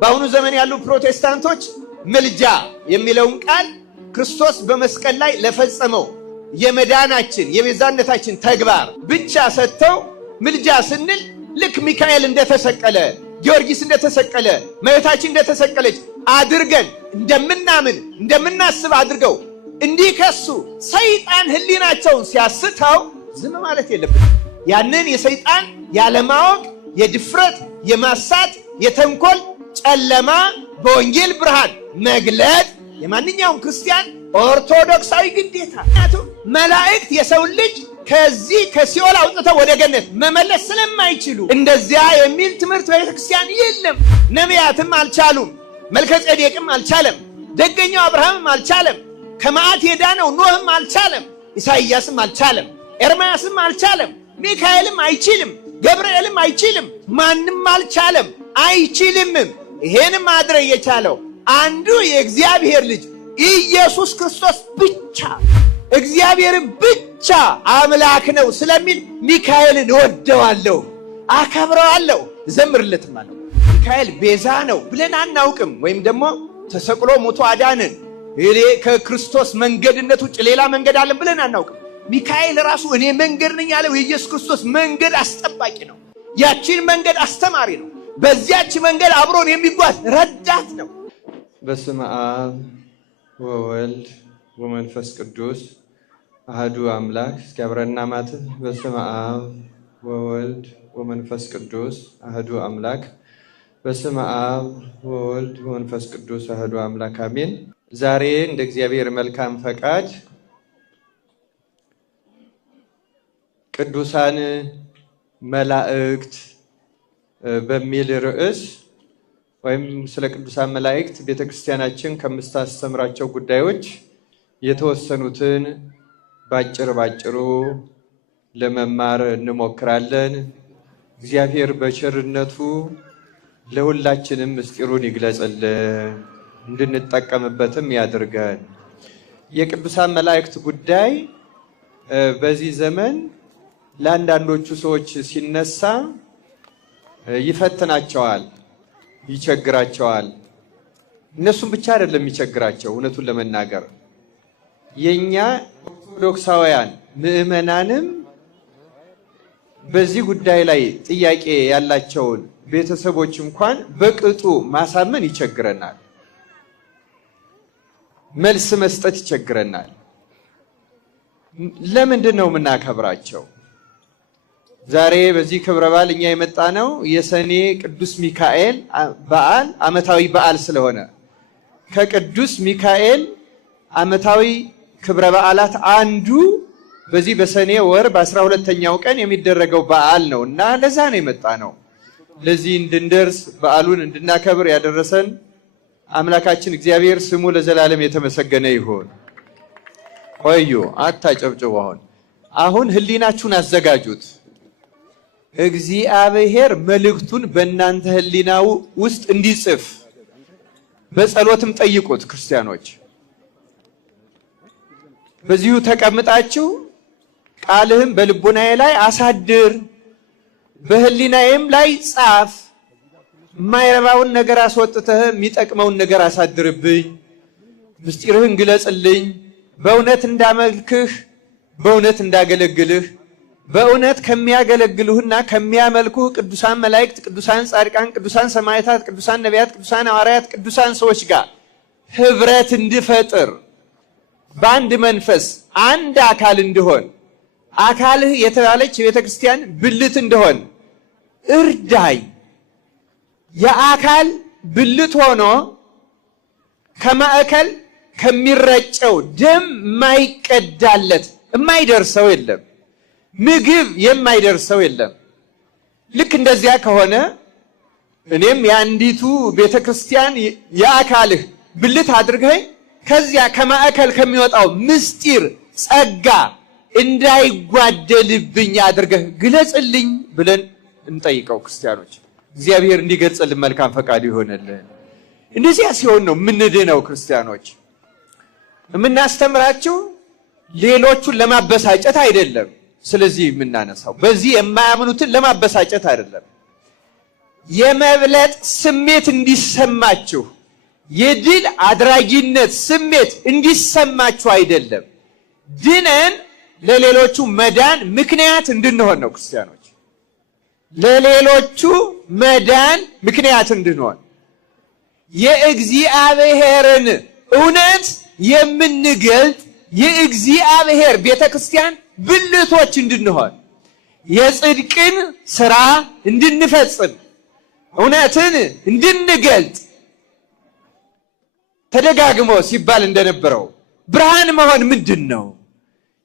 በአሁኑ ዘመን ያሉ ፕሮቴስታንቶች ምልጃ የሚለውን ቃል ክርስቶስ በመስቀል ላይ ለፈጸመው የመዳናችን የቤዛነታችን ተግባር ብቻ ሰጥተው ምልጃ ስንል ልክ ሚካኤል እንደተሰቀለ ጊዮርጊስ እንደተሰቀለ እመቤታችን እንደተሰቀለች አድርገን እንደምናስብ አድርገው እንዲከሱ ሰይጣን ህሊናቸውን ሲያስተው ዝም ማለት የለብንም። ያንን የሰይጣን ያለማወቅ የድፍረት የማሳት የተንኮል ጨለማ በወንጌል ብርሃን መግለጥ የማንኛውም ክርስቲያን ኦርቶዶክሳዊ ግዴታ። ምክንያቱም መላእክት የሰው ልጅ ከዚህ ከሲኦል አውጥተው ወደ ገነት መመለስ ስለማይችሉ እንደዚያ የሚል ትምህርት በቤተክርስቲያን የለም። ነቢያትም አልቻሉም፣ መልከጼዴቅም አልቻለም፣ ደገኛው አብርሃምም አልቻለም፣ ከመዓት የዳነው ኖህም አልቻለም፣ ኢሳይያስም አልቻለም፣ ኤርምያስም አልቻለም፣ ሚካኤልም አይችልም፣ ገብርኤልም አይችልም፣ ማንም አልቻለም አይችልምም። ይሄንም ማድረግ የቻለው አንዱ የእግዚአብሔር ልጅ ኢየሱስ ክርስቶስ ብቻ እግዚአብሔር ብቻ አምላክ ነው ስለሚል ሚካኤልን እወደዋለሁ፣ አከብረዋለሁ፣ እዘምርለትማለሁ። ሚካኤል ቤዛ ነው ብለን አናውቅም፣ ወይም ደግሞ ተሰቅሎ ሞቶ አዳነን ከክርስቶስ መንገድነት ውጭ ሌላ መንገድ አለን ብለን አናውቅም። ሚካኤል ራሱ እኔ መንገድ ነኝ ያለው የኢየሱስ ክርስቶስ መንገድ አስጠባቂ ነው። ያቺን መንገድ አስተማሪ ነው። በዚያች መንገድ አብሮን የሚጓዝ ረዳት ነው። በስመ አብ ወወልድ ወመንፈስ ቅዱስ አሐዱ አምላክ። እስኪ አብረን እናማትብ። በስመ አብ ወወልድ ወመንፈስ ቅዱስ አሐዱ አምላክ። በስመ አብ ወወልድ ወመንፈስ ቅዱስ አሐዱ አምላክ አሜን። ዛሬ እንደ እግዚአብሔር መልካም ፈቃድ ቅዱሳን መላእክት በሚል ርዕስ ወይም ስለ ቅዱሳን መላእክት ቤተክርስቲያናችን ከምታስተምራቸው ጉዳዮች የተወሰኑትን ባጭሩ ለመማር እንሞክራለን። እግዚአብሔር በቸርነቱ ለሁላችንም ምስጢሩን ይግለጽልን፣ እንድንጠቀምበትም ያድርገን። የቅዱሳን መላእክት ጉዳይ በዚህ ዘመን ለአንዳንዶቹ ሰዎች ሲነሳ ይፈትናቸዋል፣ ይቸግራቸዋል። እነሱም ብቻ አይደለም የሚቸግራቸው። እውነቱን ለመናገር የኛ ኦርቶዶክሳውያን ምዕመናንም በዚህ ጉዳይ ላይ ጥያቄ ያላቸውን ቤተሰቦች እንኳን በቅጡ ማሳመን ይቸግረናል፣ መልስ መስጠት ይቸግረናል። ለምንድን ነው የምናከብራቸው? ዛሬ በዚህ ክብረ በዓል እኛ የመጣ ነው የሰኔ ቅዱስ ሚካኤል በዓል ዓመታዊ በዓል ስለሆነ ከቅዱስ ሚካኤል ዓመታዊ ክብረ በዓላት አንዱ በዚህ በሰኔ ወር በ12ኛው ቀን የሚደረገው በዓል ነው እና ለዛ ነው የመጣ ነው። ለዚህ እንድንደርስ በዓሉን እንድናከብር ያደረሰን አምላካችን እግዚአብሔር ስሙ ለዘላለም የተመሰገነ ይሁን። ቆዩ፣ አታጨብጭቡ። አሁን ህሊናችሁን አዘጋጁት። እግዚአብሔር መልእክቱን በእናንተ ህሊናው ውስጥ እንዲጽፍ በጸሎትም ጠይቁት። ክርስቲያኖች በዚሁ ተቀምጣችሁ ቃልህም በልቡናዬ ላይ አሳድር፣ በህሊናዬም ላይ ጻፍ፣ የማይረባውን ነገር አስወጥተህ የሚጠቅመውን ነገር አሳድርብኝ፣ ምስጢርህን ግለጽልኝ፣ በእውነት እንዳመልክህ በእውነት እንዳገለግልህ በእውነት ከሚያገለግሉህና ከሚያመልኩህ ቅዱሳን መላእክት፣ ቅዱሳን ጻድቃን፣ ቅዱሳን ሰማዕታት፣ ቅዱሳን ነቢያት፣ ቅዱሳን ሐዋርያት፣ ቅዱሳን ሰዎች ጋር ህብረት እንድፈጥር በአንድ መንፈስ አንድ አካል እንድሆን አካልህ የተባለች የቤተክርስቲያን ብልት እንደሆን እርዳይ። የአካል ብልት ሆኖ ከማዕከል ከሚረጨው ደም የማይቀዳለት የማይደርሰው የለም። ምግብ የማይደርሰው የለም። ልክ እንደዚያ ከሆነ እኔም የአንዲቱ ቤተክርስቲያን የአካልህ ብልት አድርገኝ ከዚያ ከማዕከል ከሚወጣው ምስጢር ጸጋ እንዳይጓደልብኝ አድርገህ ግለጽልኝ ብለን እንጠይቀው። ክርስቲያኖች እግዚአብሔር እንዲገልጽልን መልካም ፈቃድ ይሆንልን። እንደዚያ ሲሆን ነው የምንድነው። ክርስቲያኖች የምናስተምራችሁ ሌሎቹን ለማበሳጨት አይደለም። ስለዚህ የምናነሳው በዚህ የማያምኑትን ለማበሳጨት አይደለም። የመብለጥ ስሜት እንዲሰማችሁ፣ የድል አድራጊነት ስሜት እንዲሰማችሁ አይደለም። ድነን ለሌሎቹ መዳን ምክንያት እንድንሆን ነው። ክርስቲያኖች ለሌሎቹ መዳን ምክንያት እንድንሆን የእግዚአብሔርን እውነት የምንገልጥ የእግዚአብሔር ቤተክርስቲያን ብልቶች እንድንሆን የጽድቅን ሥራ እንድንፈጽም እውነትን እንድንገልጥ ተደጋግሞ ሲባል እንደነበረው ብርሃን መሆን ምንድን ነው?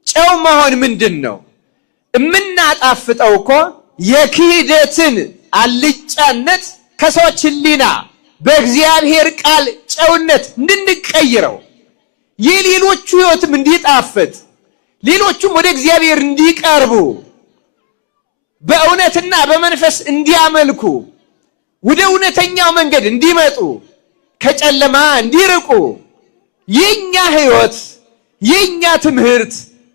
ጨው መሆን ምንድን ነው? የምናጣፍጠው እኮ የክህደትን አልጫነት ከሰዎች ሕሊና በእግዚአብሔር ቃል ጨውነት እንድንቀይረው የሌሎቹ ሕይወትም እንዲጣፍጥ ሌሎቹም ወደ እግዚአብሔር እንዲቀርቡ በእውነትና በመንፈስ እንዲያመልኩ ወደ እውነተኛው መንገድ እንዲመጡ ከጨለማ እንዲርቁ የኛ ሕይወት የኛ ትምህርት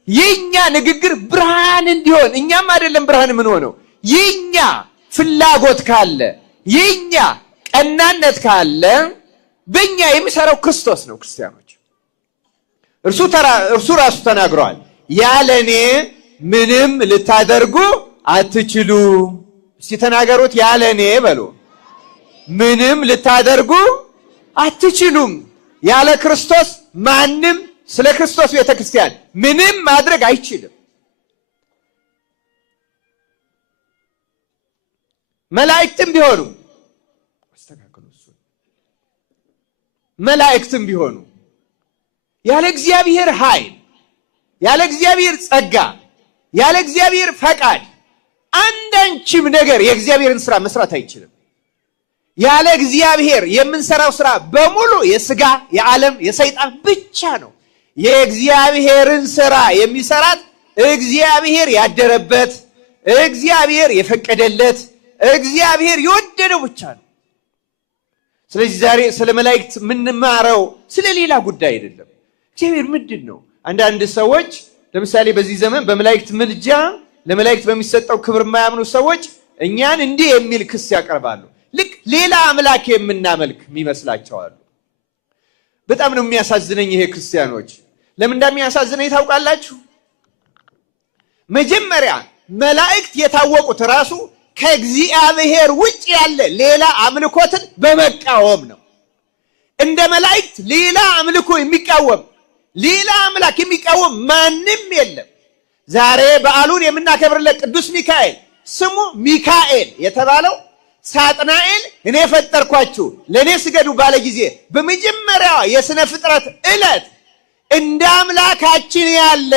የኛ ንግግር ብርሃን እንዲሆን እኛም አይደለም ብርሃን ምን ሆነው የኛ ፍላጎት ካለ የኛ ቀናነት ካለ በእኛ የሚሰራው ክርስቶስ ነው። ክርስቲያኖች እርሱ ራሱ ተናግሯል። ያለኔ ምንም ልታደርጉ አትችሉ። እስቲ ተናገሩት። ያለኔ በሉ። ምንም ልታደርጉ አትችሉም። ያለ ክርስቶስ ማንም ስለ ክርስቶስ ቤተክርስቲያን ምንም ማድረግ አይችልም። መላእክትም ቢሆኑ መላእክትም ቢሆኑ ያለ እግዚአብሔር ኃይል ያለ እግዚአብሔር ጸጋ ያለ እግዚአብሔር ፈቃድ አንዳችም ነገር የእግዚአብሔርን ሥራ መስራት አይችልም። ያለ እግዚአብሔር የምንሰራው ሥራ በሙሉ የሥጋ የዓለም የሰይጣን ብቻ ነው። የእግዚአብሔርን ሥራ የሚሰራት እግዚአብሔር ያደረበት እግዚአብሔር የፈቀደለት እግዚአብሔር የወደደው ብቻ ነው። ስለዚህ ዛሬ ስለ መላእክት የምንማረው ስለ ሌላ ጉዳይ አይደለም። እግዚአብሔር ምንድን ነው? አንዳንድ ሰዎች ለምሳሌ በዚህ ዘመን በመላእክት ምልጃ ለመላእክት በሚሰጠው ክብር የማያምኑ ሰዎች እኛን እንዲህ የሚል ክስ ያቀርባሉ። ልክ ሌላ አምላክ የምናመልክ የሚመስላቸዋል። በጣም ነው የሚያሳዝነኝ ይሄ ክርስቲያኖች። ለምን እንደሚያሳዝነኝ ታውቃላችሁ? መጀመሪያ መላእክት የታወቁት ራሱ ከእግዚአብሔር ውጭ ያለ ሌላ አምልኮትን በመቃወም ነው። እንደ መላእክት ሌላ አምልኮ የሚቃወም ሌላ አምላክ የሚቃወም ማንም የለም። ዛሬ በዓሉን የምናከብርለት ቅዱስ ሚካኤል ስሙ ሚካኤል የተባለው ሳጥናኤል እኔ ፈጠርኳችሁ ለእኔ ስገዱ ባለ ጊዜ በመጀመሪያዋ የሥነ ፍጥረት ዕለት እንደ አምላካችን ያለ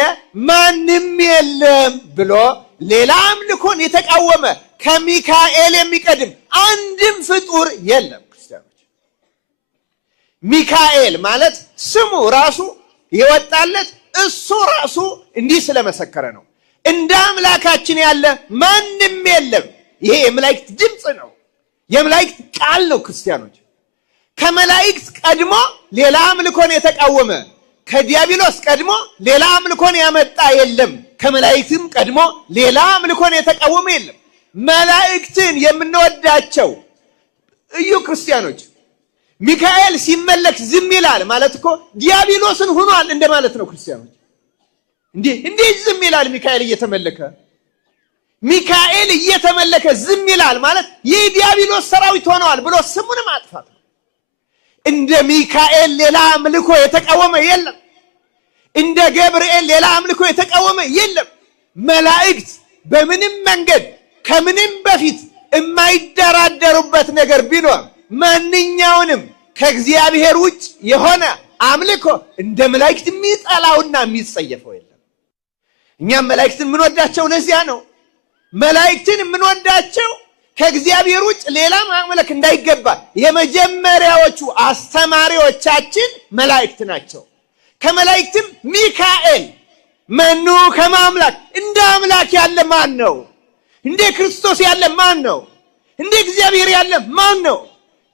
ማንም የለም ብሎ ሌላ አምልኮን የተቃወመ ከሚካኤል የሚቀድም አንድም ፍጡር የለም። ክርስቲያኖች ሚካኤል ማለት ስሙ ራሱ የወጣለት እሱ ራሱ እንዲህ ስለመሰከረ ነው። እንደ አምላካችን ያለ ማንም የለም። ይሄ የመላእክት ድምፅ ነው፣ የመላእክት ቃል ነው። ክርስቲያኖች ከመላእክት ቀድሞ ሌላ አምልኮን የተቃወመ ከዲያብሎስ ቀድሞ ሌላ አምልኮን ያመጣ የለም። ከመላእክትም ቀድሞ ሌላ አምልኮን የተቃወመ የለም። መላእክትን የምንወዳቸው እዩ ክርስቲያኖች፣ ሚካኤል ሲመለክ ዝም ይላል ማለት እኮ ዲያብሎስን ሆኗል እንደማለት ነው። ክርስቲያኖች እንዴት ዝም ይላል? ሚካኤል እየተመለከ ሚካኤል እየተመለከ ዝም ይላል ማለት የዲያብሎስ ሰራዊት ሆነዋል ብሎ ስሙን ማጥፋት ነው። እንደ ሚካኤል ሌላ አምልኮ የተቃወመ የለም። እንደ ገብርኤል ሌላ አምልኮ የተቃወመ የለም። መላእክት በምንም መንገድ ከምንም በፊት የማይደራደሩበት ነገር ቢኖር ማንኛውንም ከእግዚአብሔር ውጭ የሆነ አምልኮ እንደ መላእክት የሚጠላውና የሚጸየፈው የለም። እኛም መላእክትን የምንወዳቸው ለዚያ ነው። መላእክትን የምንወዳቸው ከእግዚአብሔር ውጭ ሌላ ማምለክ እንዳይገባ የመጀመሪያዎቹ አስተማሪዎቻችን መላእክት ናቸው። ከመላእክትም ሚካኤል መኑ ከማምላክ እንደ አምላክ ያለ ማን ነው? እንደ ክርስቶስ ያለ ማን ነው? እንደ እግዚአብሔር ያለ ማን ነው?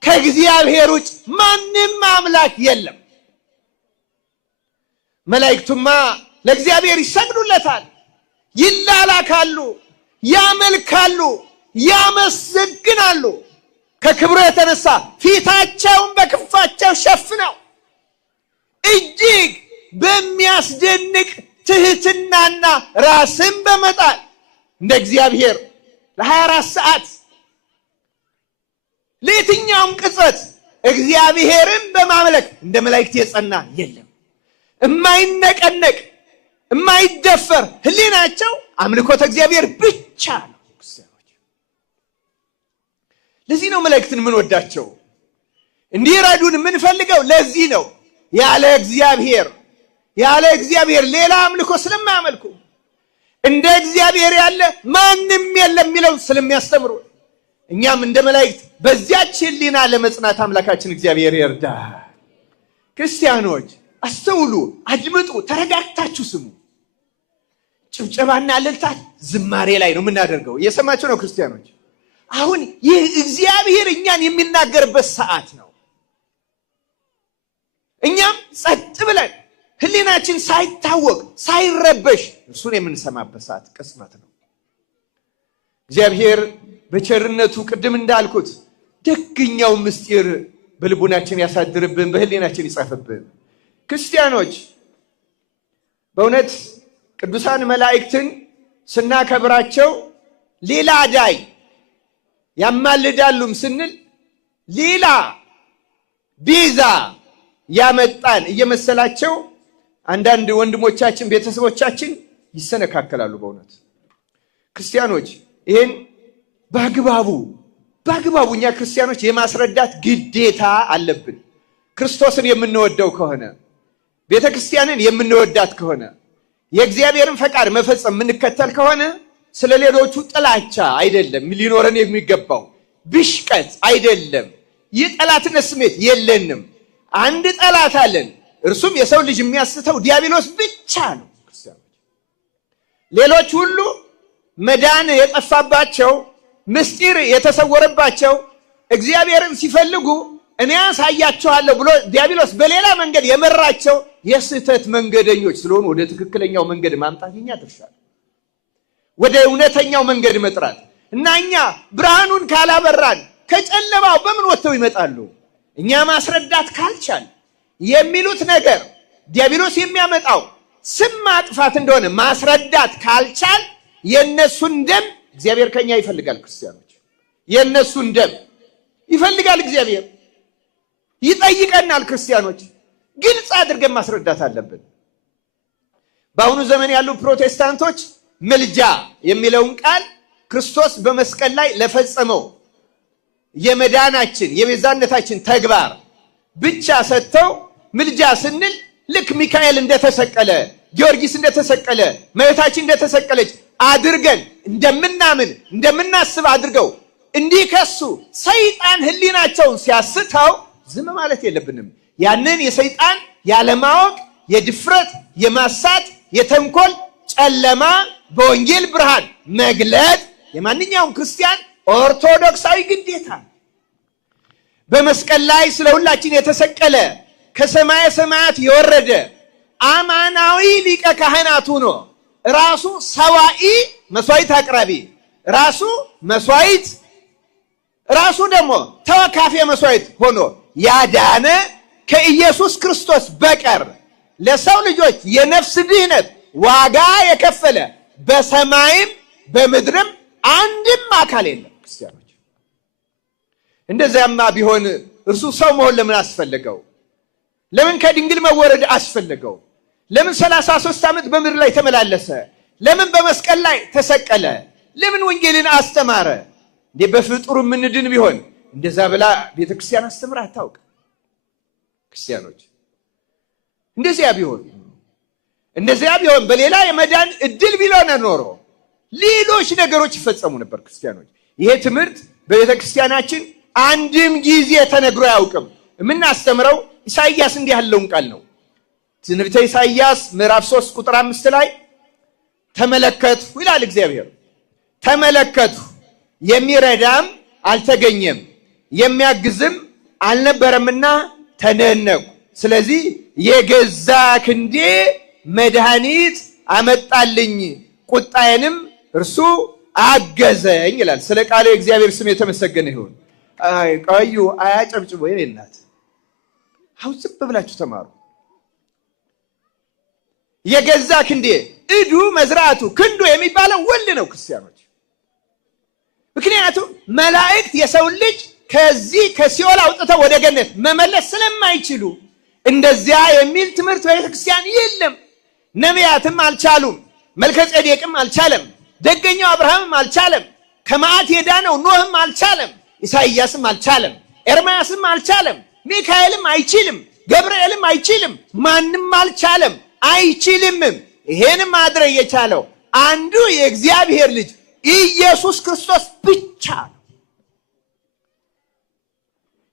ከእግዚአብሔር ውጭ ማንም አምላክ የለም። መላእክቱማ ለእግዚአብሔር ይሰግዱለታል፣ ይላላካሉ፣ ያመልካሉ፣ ያመሰግናሉ። ከክብሩ የተነሳ ፊታቸውን በክንፋቸው ሸፍነው እጅግ በሚያስደንቅ ትህትናና ራስን በመጣል እንደ እግዚአብሔር ለ24 ሰዓት ለየትኛውም ቅጽበት እግዚአብሔርን በማምለክ እንደ መላእክት የጸና የለም። የማይነቀነቅ የማይደፈር ህሊናቸው አምልኮተ እግዚአብሔር ብቻ ነው። ለዚህ ነው መላእክትን ምን ወዳቸው እንዲረዱን የምንፈልገው። ለዚህ ነው ያለ እግዚአብሔር ሌላ አምልኮ ስለማያመልኩ እንደ እግዚአብሔር ያለ ማንም የለም የሚለው ስለሚያስተምሩ እኛም እንደ መላእክት በዚያች ህሊና ለመጽናት አምላካችን እግዚአብሔር ይርዳ። ክርስቲያኖች አስተውሉ፣ አድምጡ፣ ተረጋግታችሁ ስሙ። ጭብጨባና እልልታ ዝማሬ ላይ ነው የምናደርገው። እየሰማችሁ ነው ክርስቲያኖች? አሁን ይህ እግዚአብሔር እኛን የሚናገርበት ሰዓት ነው። እኛም ጸጥ ብለን ህሊናችን ሳይታወቅ ሳይረበሽ እርሱን የምንሰማበት ሰዓት ቅጽበት ነው። እግዚአብሔር በቸርነቱ ቅድም እንዳልኩት ደግኛው ምስጢር በልቡናችን ያሳድርብን፣ በህሊናችን ይጻፍብን። ክርስቲያኖች በእውነት ቅዱሳን መላእክትን ስናከብራቸው ሌላ አዳኝ ያማልዳሉም ስንል ሌላ ቤዛ ያመጣን እየመሰላቸው አንዳንድ ወንድሞቻችን ቤተሰቦቻችን ይሰነካከላሉ። በእውነት ክርስቲያኖች ይህን በአግባቡ እኛ ክርስቲያኖች የማስረዳት ግዴታ አለብን። ክርስቶስን የምንወደው ከሆነ ቤተ ክርስቲያንን የምንወዳት ከሆነ የእግዚአብሔርን ፈቃድ መፈጸም የምንከተል ከሆነ ስለ ሌሎቹ ጥላቻ አይደለም ሊኖረን የሚገባው፣ ብሽቀት አይደለም፣ የጠላትነት ስሜት የለንም። አንድ ጠላት አለን፣ እርሱም የሰው ልጅ የሚያስተው ዲያብሎስ ብቻ ነው። ሌሎች ሁሉ መዳን የጠፋባቸው ምስጢር የተሰወረባቸው እግዚአብሔርን ሲፈልጉ እኔ ያሳያቸዋለሁ ብሎ ዲያብሎስ በሌላ መንገድ የመራቸው የስህተት መንገደኞች ስለሆኑ ወደ ትክክለኛው መንገድ ማምጣት የኛ ድርሻ ነው። ወደ እውነተኛው መንገድ መጥራት እና እኛ ብርሃኑን ካላበራን ከጨለማው በምን ወጥተው ይመጣሉ? እኛ ማስረዳት ካልቻል የሚሉት ነገር ዲያብሎስ የሚያመጣው ስም ማጥፋት እንደሆነ ማስረዳት ካልቻል የነሱን ደም እግዚአብሔር ከኛ ይፈልጋል። ክርስቲያኖች የነሱን ደም ይፈልጋል እግዚአብሔር፣ ይጠይቀናል። ክርስቲያኖች ግልጽ አድርገን ማስረዳት አለብን። በአሁኑ ዘመን ያሉ ፕሮቴስታንቶች ምልጃ የሚለውን ቃል ክርስቶስ በመስቀል ላይ ለፈጸመው የመዳናችን የቤዛነታችን ተግባር ብቻ ሰጥተው ምልጃ ስንል ልክ ሚካኤል እንደተሰቀለ፣ ጊዮርጊስ እንደተሰቀለ፣ እመቤታችን እንደተሰቀለች አድርገን እንደምናምን እንደምናስብ አድርገው እንዲከሱ ሰይጣን ህሊናቸውን ሲያስተው ዝም ማለት የለብንም። ያንን የሰይጣን ያለማወቅ የድፍረት የማሳት የተንኮል ጨለማ በወንጌል ብርሃን መግለጥ የማንኛውም ክርስቲያን ኦርቶዶክሳዊ ግዴታ። በመስቀል ላይ ስለ ሁላችን የተሰቀለ ከሰማየ ሰማያት የወረደ አማናዊ ሊቀ ካህናት ሆኖ ራሱ ሰዋኢ መስዋዕት አቅራቢ፣ ራሱ መስዋዕት፣ ራሱ ደግሞ ተወካፌ መስዋዕት ሆኖ ያዳነ ከኢየሱስ ክርስቶስ በቀር ለሰው ልጆች የነፍስ ድህነት ዋጋ የከፈለ በሰማይም በምድርም አንድም አካል የለም። ክርስቲያኖች እንደዚያማ ቢሆን እርሱ ሰው መሆን ለምን አስፈለገው? ለምን ከድንግል መወረድ አስፈለገው? ለምን 33 ዓመት በምድር ላይ ተመላለሰ? ለምን በመስቀል ላይ ተሰቀለ? ለምን ወንጌልን አስተማረ? እንዴ በፍጡር ምንድን ቢሆን እንደዛ ብላ ቤተክርስቲያን አስተምራ አታውቅ። ክርስቲያኖች እንደዚያ ቢሆን በሌላ የመዳን እድል ቢሆን ኖሮ ሌሎች ነገሮች ይፈጸሙ ነበር። ክርስቲያኖች ይሄ ትምህርት በቤተክርስቲያናችን አንድም ጊዜ ተነግሮ አያውቅም። የምናስተምረው ኢሳይያስ እንዲህ ያለውን ቃል ነው። ትንቢተ ኢሳይያስ ምዕራፍ 3 ቁጥር 5 ላይ ተመለከቱ ይላል እግዚአብሔር። ተመለከቱ የሚረዳም አልተገኘም የሚያግዝም አልነበረምና ተደነቁ። ስለዚህ የገዛ ክንዴ መድኃኒት አመጣልኝ ቁጣዬንም እርሱ አገዘኝ ይላል። ስለ ቃሉ የእግዚአብሔር ስም የተመሰገነ ይሁን። ቀዩ አያጨብጭቡ። የኔ እናት አሁን ዝም ብላችሁ ተማሩ። የገዛ ክንዴ እዱ መዝራቱ ክንዱ የሚባለው ወልድ ነው ክርስቲያኖች። ምክንያቱም መላእክት የሰው ልጅ ከዚህ ከሲኦል አውጥተው ወደ ገነት መመለስ ስለማይችሉ እንደዚያ የሚል ትምህርት በቤተክርስቲያን የለም። ነቢያትም አልቻሉም። መልከጼዴቅም አልቻለም። ደገኛው አብርሃምም አልቻለም። ከመዓት የዳነው ኖህም አልቻለም። ኢሳይያስም አልቻለም። ኤርምያስም አልቻለም። ሚካኤልም አይችልም። ገብርኤልም አይችልም። ማንም አልቻለም፣ አይችልምም። ይሄን ማድረግ የቻለው አንዱ የእግዚአብሔር ልጅ ኢየሱስ ክርስቶስ ብቻ ነው።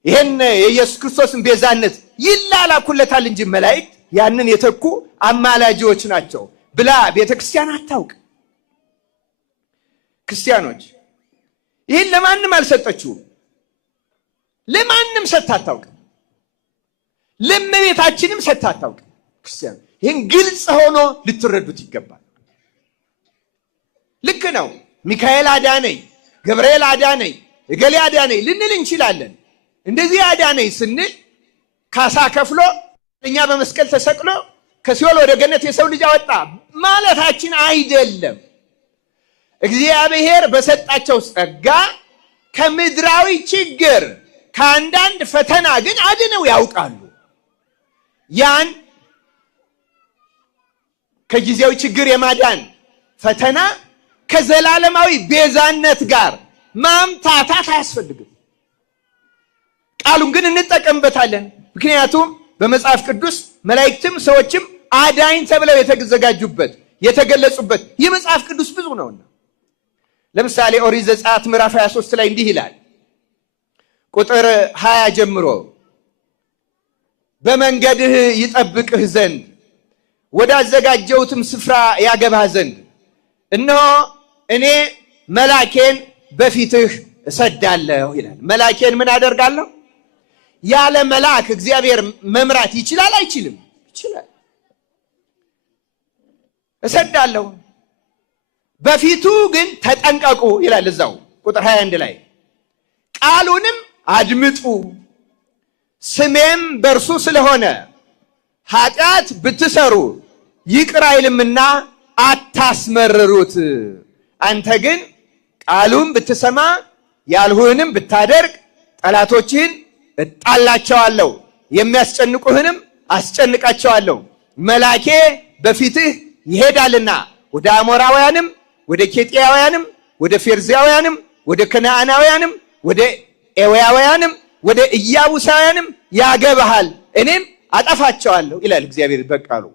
ይሄን የኢየሱስ ክርስቶስን ቤዛነት ይላላኩለታል እንጂ መላእክት ያንን የተኩ አማላጆች ናቸው ብላ ቤተክርስቲያን አታውቅ። ክርስቲያኖች ይህን ለማንም አልሰጠችውም። ለማንም ሰጥታ አታውቅም። ለእመቤታችንም ሰጥታ አታውቅም። ክርስቲያን ይህን ግልጽ ሆኖ ልትረዱት ይገባል። ልክ ነው። ሚካኤል አዳነኝ፣ ገብርኤል አዳነኝ፣ እገሌ አዳነኝ ልንል እንችላለን። እንደዚህ አዳነኝ ስንል ካሳ ከፍሎ እኛ በመስቀል ተሰቅሎ ከሲኦል ወደ ገነት የሰው ልጅ አወጣ ማለታችን አይደለም። እግዚአብሔር በሰጣቸው ጸጋ ከምድራዊ ችግር ከአንዳንድ ፈተና ግን አድነው ያውቃሉ። ያን ከጊዜያዊ ችግር የማዳን ፈተና ከዘላለማዊ ቤዛነት ጋር ማምታታት አያስፈልግም። ቃሉን ግን እንጠቀምበታለን። ምክንያቱም በመጽሐፍ ቅዱስ መላእክትም ሰዎችም አዳኝ ተብለው የተዘጋጁበት የተገለጹበት የመጽሐፍ ቅዱስ ብዙ ነውና፣ ለምሳሌ ኦሪት ዘጸአት ምዕራፍ 23 ላይ እንዲህ ይላል። ቁጥር 20 ጀምሮ በመንገድህ ይጠብቅህ ዘንድ ወዳዘጋጀሁትም ስፍራ ያገባህ ዘንድ እነሆ እኔ መላኬን በፊትህ እሰዳለሁ ይላል። መላኬን ምን አደርጋለሁ? ያለ መልአክ እግዚአብሔር መምራት ይችላል አይችልም? ይችላል። እሰዳለሁ፣ በፊቱ ግን ተጠንቀቁ ይላል እዛው ቁጥር 21 ላይ። ቃሉንም አድምጡ፣ ስሜም በእርሱ ስለሆነ ኃጢአት ብትሰሩ ይቅር አይልምና አታስመርሩት። አንተ ግን ቃሉን ብትሰማ ያልሁህንም ብታደርግ ጠላቶችህን እጣላቸዋለሁ፣ የሚያስጨንቁህንም አስጨንቃቸዋለሁ። መላኬ በፊትህ ይሄዳልና ወደ አሞራውያንም ወደ ኬጢያውያንም ወደ ፌርዛውያንም ወደ ከነዓናውያንም ወደ ኤዊያውያንም ወደ ኢያቡሳውያንም ያገባሃል፣ እኔም አጠፋቸዋለሁ ይላል እግዚአብሔር በቃሉ።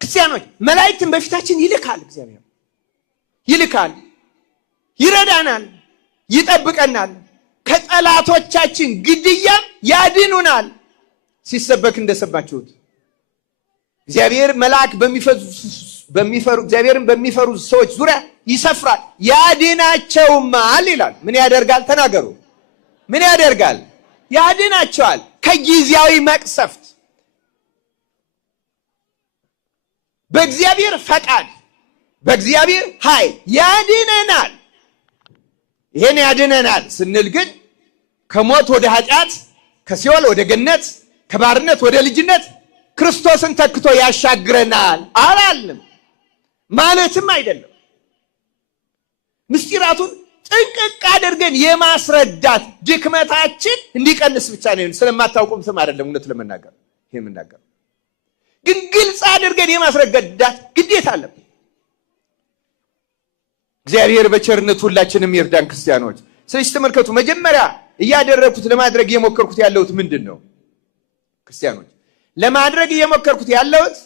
ክርስቲያኖች መላእክትን በፊታችን ይልካል። እግዚአብሔር ይልካል፣ ይረዳናል፣ ይጠብቀናል፣ ከጠላቶቻችን ግድያም ያድኑናል። ሲሰበክ እንደሰማችሁት እግዚአብሔር መልአክ እግዚአብሔርን በሚፈሩ ሰዎች ዙሪያ ይሰፍራል ያድናቸውማል ይላል። ምን ያደርጋል? ተናገሩ። ምን ያደርጋል? ያድናቸዋል ከጊዜያዊ መቅሰፍት። በእግዚአብሔር ፈቃድ በእግዚአብሔር ኃይል ያድነናል። ይሄን ያድነናል ስንል ግን ከሞት ወደ ኃጢአት፣ ከሲኦል ወደ ገነት፣ ከባርነት ወደ ልጅነት ክርስቶስን ተክቶ ያሻግረናል አላልንም ማለትም አይደለም። ምስጢራቱን ጥንቅቅ አድርገን የማስረዳት ድክመታችን እንዲቀንስ ብቻ ነው። ስለማታውቁም ስም አይደለም እውነት ለመናገር ይሄ የምናገር ግን ግልጽ አድርገን የማስረዳት ግዴታ አለብን። እግዚአብሔር በቸርነቱ ሁላችንም ይርዳን ክርስቲያኖች። ስለዚህ ተመልከቱ፣ መጀመሪያ እያደረኩት ለማድረግ እየሞከርኩት ያለሁት ምንድን ነው? ክርስቲያኖች ለማድረግ እየሞከርኩት ያለሁት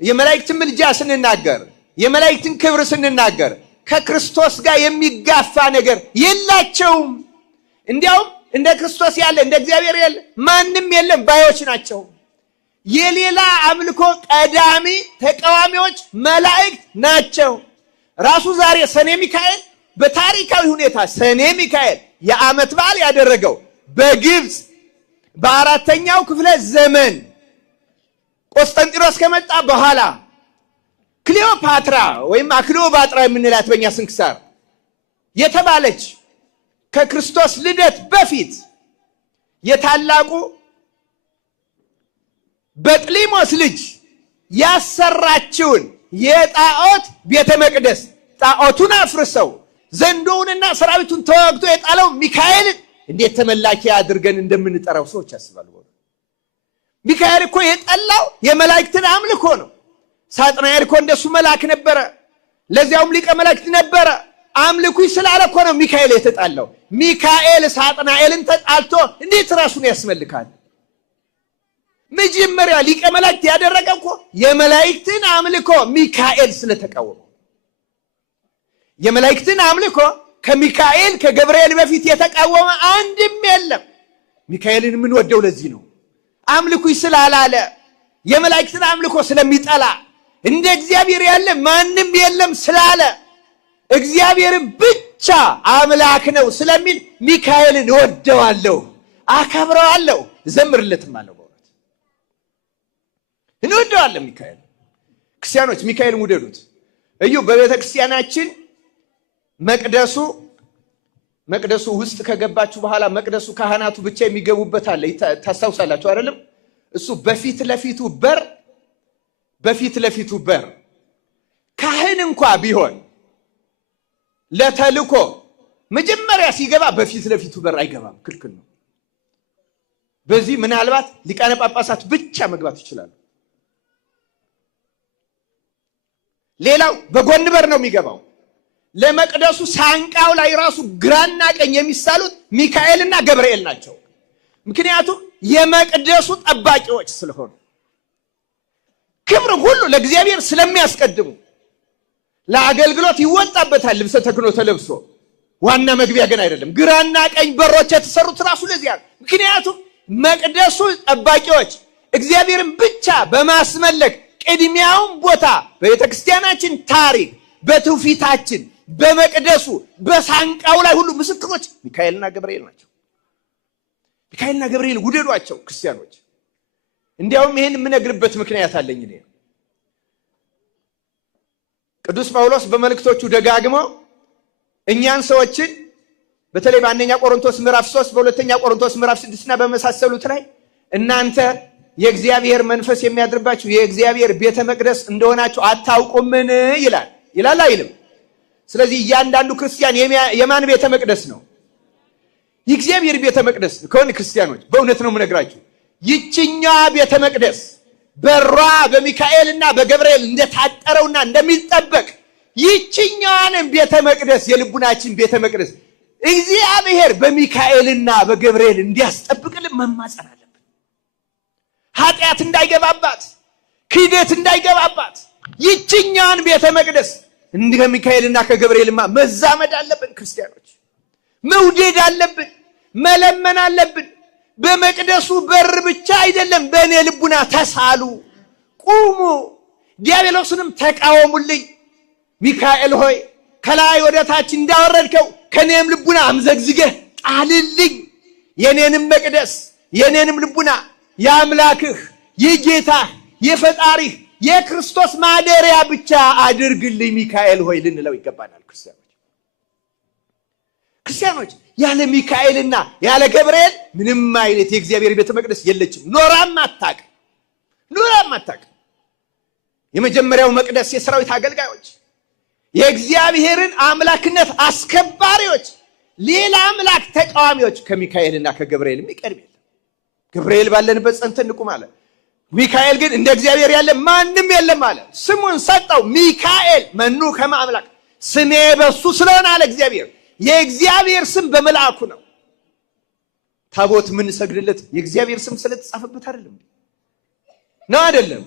የመላእክትን ምልጃ ስንናገር፣ የመላእክትን ክብር ስንናገር ከክርስቶስ ጋር የሚጋፋ ነገር የላቸውም። እንዲያውም እንደ ክርስቶስ ያለ እንደ እግዚአብሔር ያለ ማንም የለም ባዮች ናቸው። የሌላ አምልኮ ቀዳሚ ተቃዋሚዎች መላእክት ናቸው። ራሱ ዛሬ ሰኔ ሚካኤል በታሪካዊ ሁኔታ ሰኔ ሚካኤል የዓመት በዓል ያደረገው በግብፅ በአራተኛው ክፍለ ዘመን ቆስጠንጢኖስ ከመጣ በኋላ ክሊዮፓትራ ወይም አክሊዮባጥራ የምንላት በእኛ ስንክሳር የተባለች ከክርስቶስ ልደት በፊት የታላቁ በጥሊሞስ ልጅ ያሰራችውን የጣዖት ቤተ መቅደስ ጣዖቱን አፍርሰው ዘንዶውንና ሰራዊቱን ተዋግቶ የጣለው ሚካኤልን እንዴት ተመላኪ አድርገን እንደምንጠራው ሰዎች ያስባሉ። ሚካኤል እኮ የጠላው የመላእክትን አምልኮ ነው። ሳጥናኤል እኮ እንደሱ መልአክ ነበረ፣ ለዚያውም ሊቀ መላእክት ነበረ። አምልኩኝ ስላለ እኮ ነው ሚካኤል የተጣላው። ሚካኤል ሳጥናኤልን ተጣልቶ እንዴት ራሱን ያስመልካል? መጀመሪያ ሊቀ መላእክት ያደረገው እኮ የመላእክትን አምልኮ ሚካኤል ስለተቃወመ። የመላእክትን አምልኮ ከሚካኤል ከገብርኤል በፊት የተቃወመ አንድም የለም። ሚካኤልን የምንወደው ለዚህ ነው። አምልኩኝ ስላላለ የመላእክትን አምልኮ ስለሚጠላ እንደ እግዚአብሔር ያለ ማንም የለም ስላለ እግዚአብሔርን ብቻ አምላክ ነው ስለሚል ሚካኤልን እወደዋለሁ፣ አከብረዋለሁ፣ ዘምርለትም አለው። በእውነት እንወደዋለን ሚካኤል። ክርስቲያኖች ሚካኤልን ውደዱት። እዩ በቤተ ክርስቲያናችን መቅደሱ ውስጥ ከገባችሁ በኋላ መቅደሱ ካህናቱ ብቻ የሚገቡበት አለ። ታስታውሳላችሁ አይደለም? እሱ በፊት ለፊቱ በር ካህን እንኳ ቢሆን ለተልኮ መጀመሪያ ሲገባ በፊት ለፊቱ በር አይገባም፣ ክልክል ነው። በዚህ ምናልባት ሊቃነ ጳጳሳት ብቻ መግባት ይችላሉ። ሌላው በጎን በር ነው የሚገባው። ለመቅደሱ ሳንቃው ላይ ራሱ ግራና ቀኝ የሚሳሉት ሚካኤልና ገብርኤል ናቸው። ምክንያቱም የመቅደሱ ጠባቂዎች ስለሆኑ ክብር ሁሉ ለእግዚአብሔር ስለሚያስቀድሙ ለአገልግሎት ይወጣበታል ልብሰ ተክህኖ ተለብሶ። ዋና መግቢያ ግን አይደለም። ግራና ቀኝ በሮች የተሰሩት ራሱ ለዚያ ነው። ምክንያቱም መቅደሱ ጠባቂዎች እግዚአብሔርን ብቻ በማስመለክ ቅድሚያውን ቦታ በቤተ ክርስቲያናችን ታሪክ በትውፊታችን በመቅደሱ በሳንቃው ላይ ሁሉ ምስክሮች ሚካኤልና ገብርኤል ናቸው። ሚካኤልና ገብርኤል ውደዷቸው ክርስቲያኖች። እንዲያውም ይሄን የምነግርበት ምክንያት አለኝ እኔ። ቅዱስ ጳውሎስ በመልእክቶቹ ደጋግሞ እኛን ሰዎችን በተለይ በአንደኛ ቆሮንቶስ ምዕራፍ 3 በሁለተኛ ቆሮንቶስ ምዕራፍ 6 እና በመሳሰሉት ላይ እናንተ የእግዚአብሔር መንፈስ የሚያድርባችሁ የእግዚአብሔር ቤተ መቅደስ እንደሆናችሁ አታውቁምን ይላል አይልም? ስለዚህ እያንዳንዱ ክርስቲያን የማን ቤተ መቅደስ ነው? የእግዚአብሔር ቤተ መቅደስ ከሆነ ክርስቲያኖች በእውነት ነው የምነግራችሁ፣ ይችኛዋ ቤተ መቅደስ በሯ በሚካኤልና በገብርኤል እንደታጠረውና እንደሚጠበቅ ይችኛዋንም ቤተ መቅደስ የልቡናችን ቤተ መቅደስ እግዚአብሔር በሚካኤልና በገብርኤል እንዲያስጠብቅልን መማጸን አለብን። ኃጢአት እንዳይገባባት፣ ክህደት እንዳይገባባት ይችኛዋን ቤተ መቅደስ እንደ ሚካኤልና ከገብርኤልማ መዛመድ አለብን። ክርስቲያኖች መውደድ አለብን፣ መለመን አለብን። በመቅደሱ በር ብቻ አይደለም፣ በእኔ ልቡና ተሳሉ፣ ቁሙ፣ ዲያብሎስንም ተቃወሙልኝ። ሚካኤል ሆይ ከላይ ወደ ታች እንዳወረድከው ከኔም ልቡና አምዘግዝገህ ጣልልኝ። የኔንም መቅደስ የኔንም ልቡና የአምላክህ የጌታህ የፈጣሪህ የክርስቶስ ማደሪያ ብቻ አድርግልኝ ሚካኤል ሆይ ልንለው ይገባናል። ክርስቲያኖች ያለ ሚካኤልና ያለ ገብርኤል ምንም አይነት የእግዚአብሔር ቤተ መቅደስ የለችም፣ ኖራም አታውቅም። የመጀመሪያው መቅደስ የሰራዊት አገልጋዮች፣ የእግዚአብሔርን አምላክነት አስከባሪዎች፣ ሌላ አምላክ ተቃዋሚዎች ከሚካኤልና ከገብርኤል የሚቀርብ የለም። ገብርኤል ባለንበት ጸንተን እንቁም አለ። ሚካኤል ግን እንደ እግዚአብሔር ያለ ማንም የለም አለ። ስሙን ሰጠው ሚካኤል መኑ ከመ አምላክ፣ ስሜ በሱ ስለሆነ አለ እግዚአብሔር። የእግዚአብሔር ስም በመልአኩ ነው። ታቦት ምን ሰግድለት የእግዚአብሔር ስም ስለተጻፈበት አይደለም ነው? አይደለም።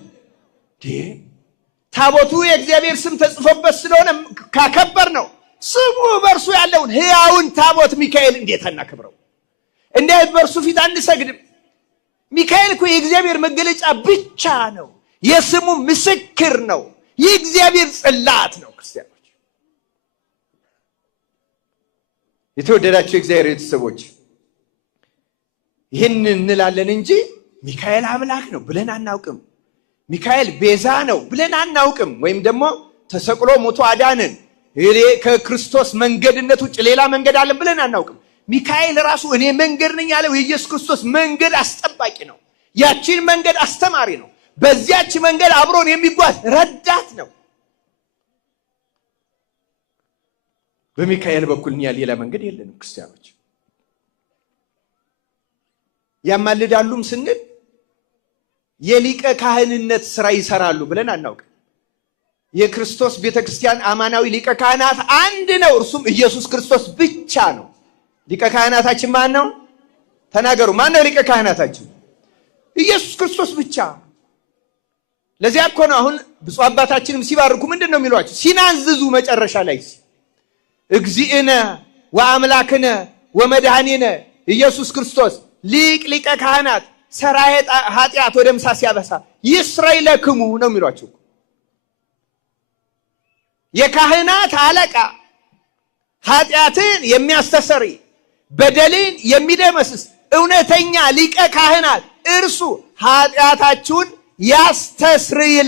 ታቦቱ የእግዚአብሔር ስም ተጽፎበት ስለሆነ ካከበር ነው። ስሙ በእርሱ ያለውን ሕያውን ታቦት ሚካኤል እንዴት አናከብረው? እንዴት በእርሱ ፊት አንሰግድም? ሚካኤል እኮ የእግዚአብሔር መገለጫ ብቻ ነው። የስሙ ምስክር ነው። የእግዚአብሔር ጽላት ነው። ክርስቲያኖች የተወደዳቸው የእግዚአብሔር ቤተሰቦች ይህን እንላለን እንጂ ሚካኤል አምላክ ነው ብለን አናውቅም። ሚካኤል ቤዛ ነው ብለን አናውቅም። ወይም ደግሞ ተሰቅሎ ሞቶ አዳነን ከክርስቶስ መንገድነት ውጭ ሌላ መንገድ አለን ብለን አናውቅም። ሚካኤል ራሱ እኔ መንገድ ነኝ ያለው የኢየሱስ ክርስቶስ መንገድ አስጠባቂ ነው። ያቺን መንገድ አስተማሪ ነው። በዚያች መንገድ አብሮን የሚጓዝ ረዳት ነው። በሚካኤል በኩል ሌላ መንገድ የለንም ክርስቲያኖች። ያማልዳሉም ስንል የሊቀ ካህንነት ስራ ይሰራሉ ብለን አናውቅ። የክርስቶስ ቤተክርስቲያን አማናዊ ሊቀ ካህናት አንድ ነው፣ እርሱም ኢየሱስ ክርስቶስ ብቻ ነው። ሊቀ ካህናታችን ማን ነው? ተናገሩ። ማን ነው ሊቀ ካህናታችን? ኢየሱስ ክርስቶስ ብቻ። ለዚያ እኮ ነው አሁን ብፁዕ አባታችንም ሲባርኩ ምንድን ነው የሚሏቸው? ሲናዝዙ መጨረሻ ላይ እግዚእነ ወአምላክነ ወመድኃኒነ ኢየሱስ ክርስቶስ ሊቀ ካህናት ሰራየ ኃጢአት ወደ ምሳ ሲያበሳ ይስረይ ለክሙ ነው የሚሏቸው። የካህናት አለቃ ኃጢአትን የሚያስተሰርይ በደልን የሚደመስስ እውነተኛ ሊቀ ካህናት እርሱ ኃጢአታችሁን ያስተስርይላችሁ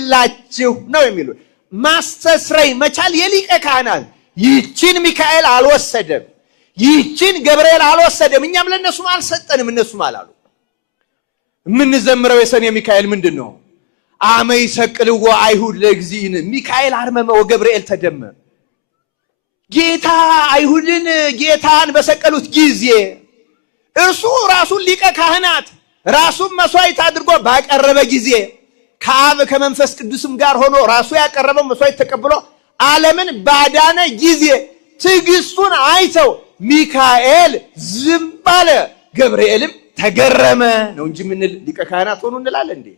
ነው የሚሉት። ማስተስረይ መቻል የሊቀ ካህናት። ይህችን ሚካኤል አልወሰደም፣ ይህችን ገብርኤል አልወሰደም። እኛም ለእነሱም አልሰጠንም፣ እነሱም አላሉ። የምንዘምረው የሰኔ ሚካኤል ምንድን ነው? አመ ይሰቅልዎ አይሁድ ለእግዚእነ ሚካኤል አርመመ ወገብርኤል ተደመ። ጌታ አይሁድን ጌታን በሰቀሉት ጊዜ እርሱ ራሱን ሊቀ ካህናት ራሱን መስዋዕት አድርጎ ባቀረበ ጊዜ ከአብ ከመንፈስ ቅዱስም ጋር ሆኖ ራሱ ያቀረበው መስዋዕት ተቀብሎ ዓለምን ባዳነ ጊዜ ትዕግስቱን አይተው ሚካኤል ዝም ባለ፣ ገብርኤልም ተገረመ ነው እንጂ ምን ሊቀ ካህናት ሆኑ እንላለን እንዴ?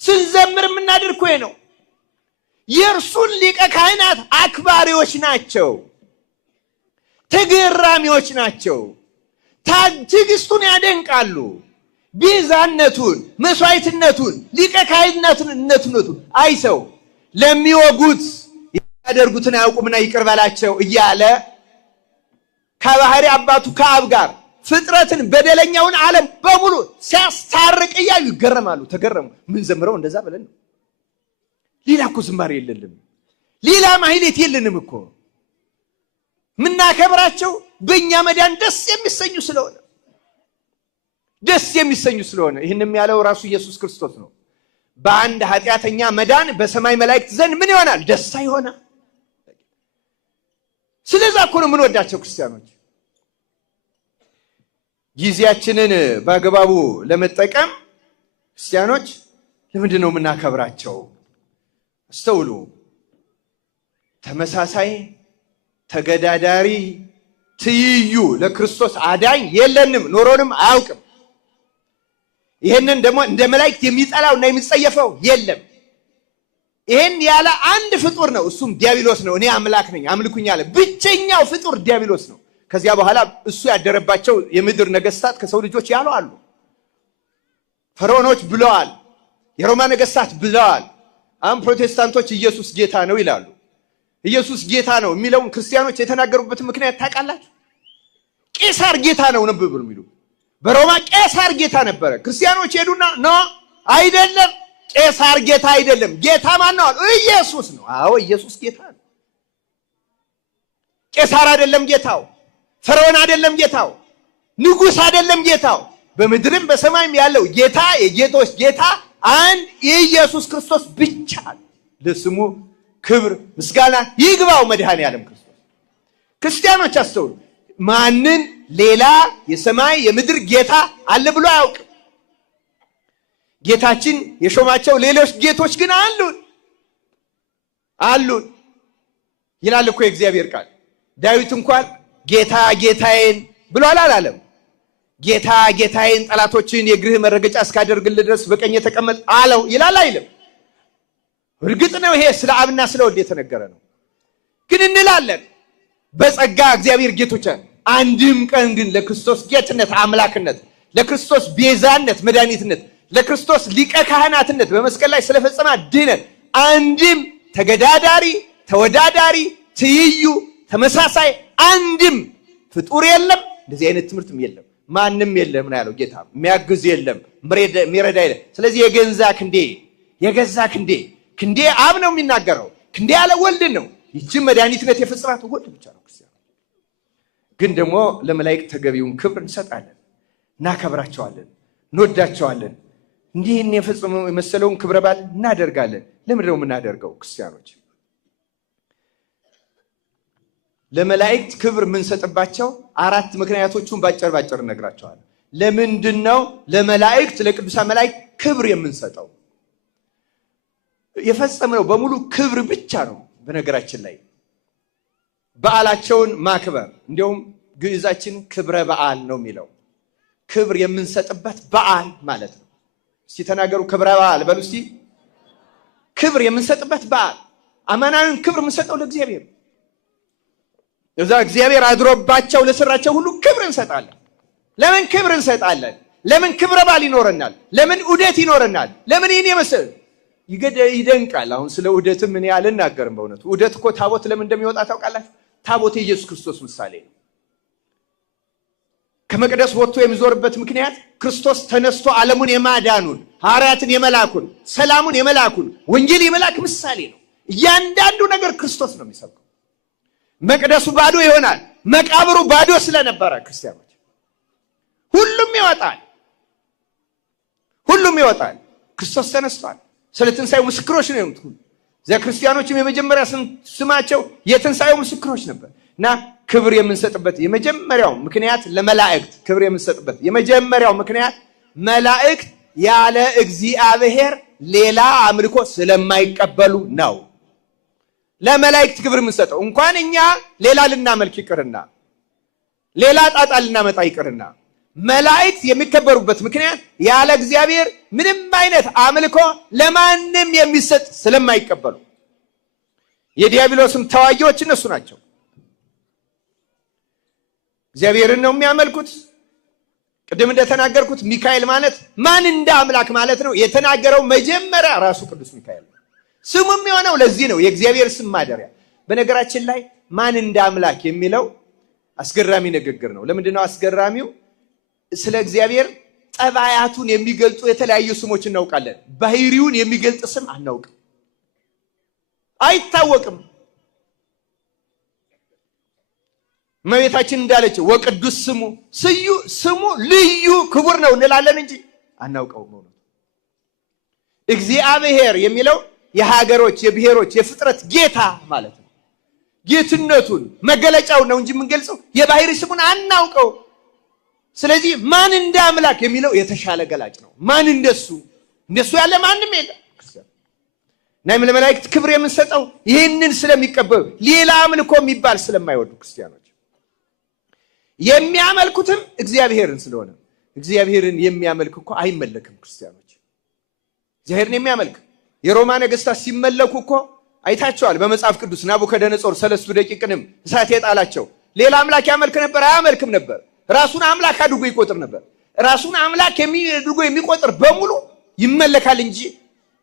ስንዘምር የምናደርግ ነው። የእርሱን ሊቀ ካህናት አክባሪዎች ናቸው፣ ተገራሚዎች ናቸው። ትዕግስቱን ያደንቃሉ። ቤዛነቱን፣ መስዋዕትነቱን፣ ሊቀ ካህንነቱን አይተው ለሚወጉት ያደርጉትን አያውቁምና ይቅር በላቸው እያለ ከባህሪ አባቱ ከአብ ጋር ፍጥረትን በደለኛውን ዓለም በሙሉ ሲያስታርቅ እያዩ ይገረማሉ። ተገረሙ። ምን ዘምረው እንደዛ ብለን ነው። ሌላ እኮ ዝማሬ የለንም፣ ሌላ ማህሌት የለንም እኮ። ምናከብራቸው በእኛ መዳን ደስ የሚሰኙ ስለሆነ ይህንም ያለው ራሱ ኢየሱስ ክርስቶስ ነው። በአንድ ኃጢአተኛ መዳን በሰማይ መላእክት ዘንድ ምን ይሆናል? ደስታ ይሆናል። ስለዛ እኮ ነው የምንወዳቸው ክርስቲያኖች። ጊዜያችንን በአግባቡ ለመጠቀም ክርስቲያኖች ለምንድን ነው የምናከብራቸው? አስተውሉ። ተመሳሳይ ተገዳዳሪ ትይዩ ለክርስቶስ አዳኝ የለንም፣ ኖሮንም አያውቅም። ይሄንን ደግሞ እንደ መላእክት የሚጠላውና የሚጸየፈው የለም። ይሄን ያለ አንድ ፍጡር ነው፣ እሱም ዲያብሎስ ነው። እኔ አምላክ ነኝ አምልኩኝ አለ። ብቸኛው ፍጡር ዲያብሎስ ነው። ከዚያ በኋላ እሱ ያደረባቸው የምድር ነገስታት ከሰው ልጆች ያለው አሉ። ፈርዖኖች ብለዋል፣ የሮማ ነገስታት ብለዋል። አሁን ፕሮቴስታንቶች ኢየሱስ ጌታ ነው ይላሉ። ኢየሱስ ጌታ ነው የሚለውን ክርስቲያኖች የተናገሩበት ምክንያት ታውቃላችሁ? ቄሳር ጌታ ነው ነበር የሚሉ። በሮማ ቄሳር ጌታ ነበረ። ክርስቲያኖች ሄዱና ኖ አይደለም፣ ቄሳር ጌታ አይደለም። ጌታ ማን ነው? ኢየሱስ ነው። አዎ ኢየሱስ ጌታ ነው። ቄሳር አይደለም ጌታው፣ ፈርዖን አይደለም ጌታው፣ ንጉስ አይደለም ጌታው። በምድርም በሰማይም ያለው ጌታ የጌቶች ጌታ አንድ ኢየሱስ ክርስቶስ ብቻ ነው። ለስሙ ክብር ምስጋና ይግባው መድኃኔ ዓለም ክርስቶስ። ክርስቲያኖች አስተውሉ። ማንን ሌላ የሰማይ የምድር ጌታ አለ ብሎ አያውቅም። ጌታችን የሾማቸው ሌሎች ጌቶች ግን አሉን ይላል እኮ የእግዚአብሔር ቃል። ዳዊት እንኳን ጌታ ጌታዬን ብሎ አላለም። ጌታ ጌታዬን ጠላቶችን የእግርህ መረገጫ እስካደርግልህ ድረስ በቀኝ ተቀመጥ አለው ይላል አይልም? እርግጥ ነው ይሄ ስለ አብና ስለ ወልድ የተነገረ ነው። ግን እንላለን በጸጋ እግዚአብሔር ጌቶች፣ አንድም ቀን ግን ለክርስቶስ ጌትነት አምላክነት፣ ለክርስቶስ ቤዛነት መድኃኒትነት፣ ለክርስቶስ ሊቀ ካህናትነት በመስቀል ላይ ስለፈጸመ ድነት አንድም ተገዳዳሪ ተወዳዳሪ ትይዩ ተመሳሳይ አንድም ፍጡር የለም። እንደዚህ አይነት ትምህርትም የለም፣ ማንም የለም ነው ያለው ጌታ። የሚያግዝ የለም፣ የሚረዳ የለም። ስለዚህ የገዛ ክንዴ አብ ነው የሚናገረው። ክንዴ ያለ ወልድ ነው። ይህችን መድኃኒትነት የፈጸማት ወልድ ብቻ ነው ክርስቲያን። ግን ደግሞ ለመላእክት ተገቢውን ክብር እንሰጣለን፣ እናከብራቸዋለን፣ እንወዳቸዋለን። እንዲህን የፈጸመው የመሰለውን ክብረ በዓል እናደርጋለን። ለምንድን ነው የምናደርገው? ክርስቲያኖች ለመላእክት ክብር የምንሰጥባቸው 4 ምክንያቶቹን ባጭር እነግራቸዋለሁ። ለምንድን ነው ለመላእክት ለቅዱሳን መላእክት ክብር የምንሰጠው? የፈጸምነው በሙሉ ክብር ብቻ ነው። በነገራችን ላይ በዓላቸውን ማክበር፣ እንዲሁም ግዕዛችን ክብረ በዓል ነው የሚለው። ክብር የምንሰጥበት በዓል ማለት ነው። እስቲ ተናገሩ፣ ክብረ በዓል በሉ እስቲ። ክብር የምንሰጥበት በዓል። አማናዊን ክብር የምንሰጠው ለእግዚአብሔር። እዛ እግዚአብሔር አድሮባቸው ለሰራቸው ሁሉ ክብር እንሰጣለን። ለምን ክብር እንሰጣለን? ለምን ክብረ በዓል ይኖረናል? ለምን ዑደት ይኖረናል? ለምን ይህን የመሰለ ይደንቃል። አሁን ስለ ዑደትም እኔ አልናገርም። በእውነቱ ዑደት እኮ ታቦት ለምን እንደሚወጣ ታውቃላችሁ? ታቦት የኢየሱስ ክርስቶስ ምሳሌ ነው። ከመቅደስ ወጥቶ የሚዞርበት ምክንያት ክርስቶስ ተነስቶ ዓለሙን የማዳኑን፣ ሐዋርያትን የመላኩን፣ ሰላሙን የመላኩን፣ ወንጌል የመላክ ምሳሌ ነው። እያንዳንዱ ነገር ክርስቶስ ነው የሚሰብከው። መቅደሱ ባዶ ይሆናል። መቃብሩ ባዶ ስለነበረ ክርስቲያኖች ሁሉም ይወጣል። ክርስቶስ ተነስቷል። ስለ ትንሣኤው ምስክሮች ነው የሆኑት። ክርስቲያኖችም የመጀመሪያ ስማቸው የትንሣኤው ምስክሮች ነበር። እና ክብር የምንሰጥበት የመጀመሪያው ምክንያት ለመላእክት ክብር የምንሰጥበት የመጀመሪያው ምክንያት መላእክት ያለ እግዚአብሔር ሌላ አምልኮ ስለማይቀበሉ ነው። ለመላእክት ክብር የምንሰጠው እንኳን እኛ ሌላ ልናመልክ ይቅርና ሌላ ጣጣ ልናመጣ ይቅርና መላእክት የሚከበሩበት ምክንያት ያለ እግዚአብሔር ምንም አይነት አምልኮ ለማንም የሚሰጥ ስለማይቀበሉ። የዲያብሎስም ተዋጊዎች እነሱ ናቸው። እግዚአብሔርን ነው የሚያመልኩት። ቅድም እንደተናገርኩት ሚካኤል ማለት ማን እንደ አምላክ ማለት ነው። የተናገረው መጀመሪያ ራሱ ቅዱስ ሚካኤል ነው። ስሙም የሆነው ለዚህ ነው፣ የእግዚአብሔር ስም ማደሪያ። በነገራችን ላይ ማን እንደ አምላክ የሚለው አስገራሚ ንግግር ነው። ለምንድን ነው አስገራሚው? ስለ እግዚአብሔር ጠባያቱን የሚገልጹ የተለያዩ ስሞች እናውቃለን። ባህሪውን የሚገልጽ ስም አናውቅም፣ አይታወቅም። እመቤታችን እንዳለችው ወቅዱስ ስሙ ልዩ ክቡር ነው እንላለን እንጂ አናውቀውም። እግዚአብሔር የሚለው የሀገሮች፣ የብሔሮች፣ የፍጥረት ጌታ ማለት ነው። ጌትነቱን መገለጫው ነው እንጂ የምንገልጸው የባህሪ ስሙን አናውቀው። ስለዚህ ማን እንደ አምላክ የሚለው የተሻለ ገላጭ ነው። ማን እንደሱ ያለ ማንም የለም። እና ለመላእክት ክብር የምንሰጠው ይህንን ስለሚቀበሉ፣ ሌላ አምልኮ የሚባል ስለማይወዱ ክርስቲያኖች የሚያመልኩትም እግዚአብሔርን ስለሆነ። እግዚአብሔርን የሚያመልክ እኮ አይመለክም ክርስቲያኖች። እግዚአብሔርን የሚያመልክ የሮማ ነገስታት ሲመለኩ እኮ አይታቸዋል በመጽሐፍ ቅዱስ። ናቡከደነጾር 3 ደቂቅንም እሳት የጣላቸው ሌላ አምላክ ያመልክ ነበር? አያመልክም ነበር። ራሱን አምላክ አድርጎ ይቆጥር ነበር። ራሱን አምላክ አድርጎ የሚቆጥር በሙሉ ይመለካል እንጂ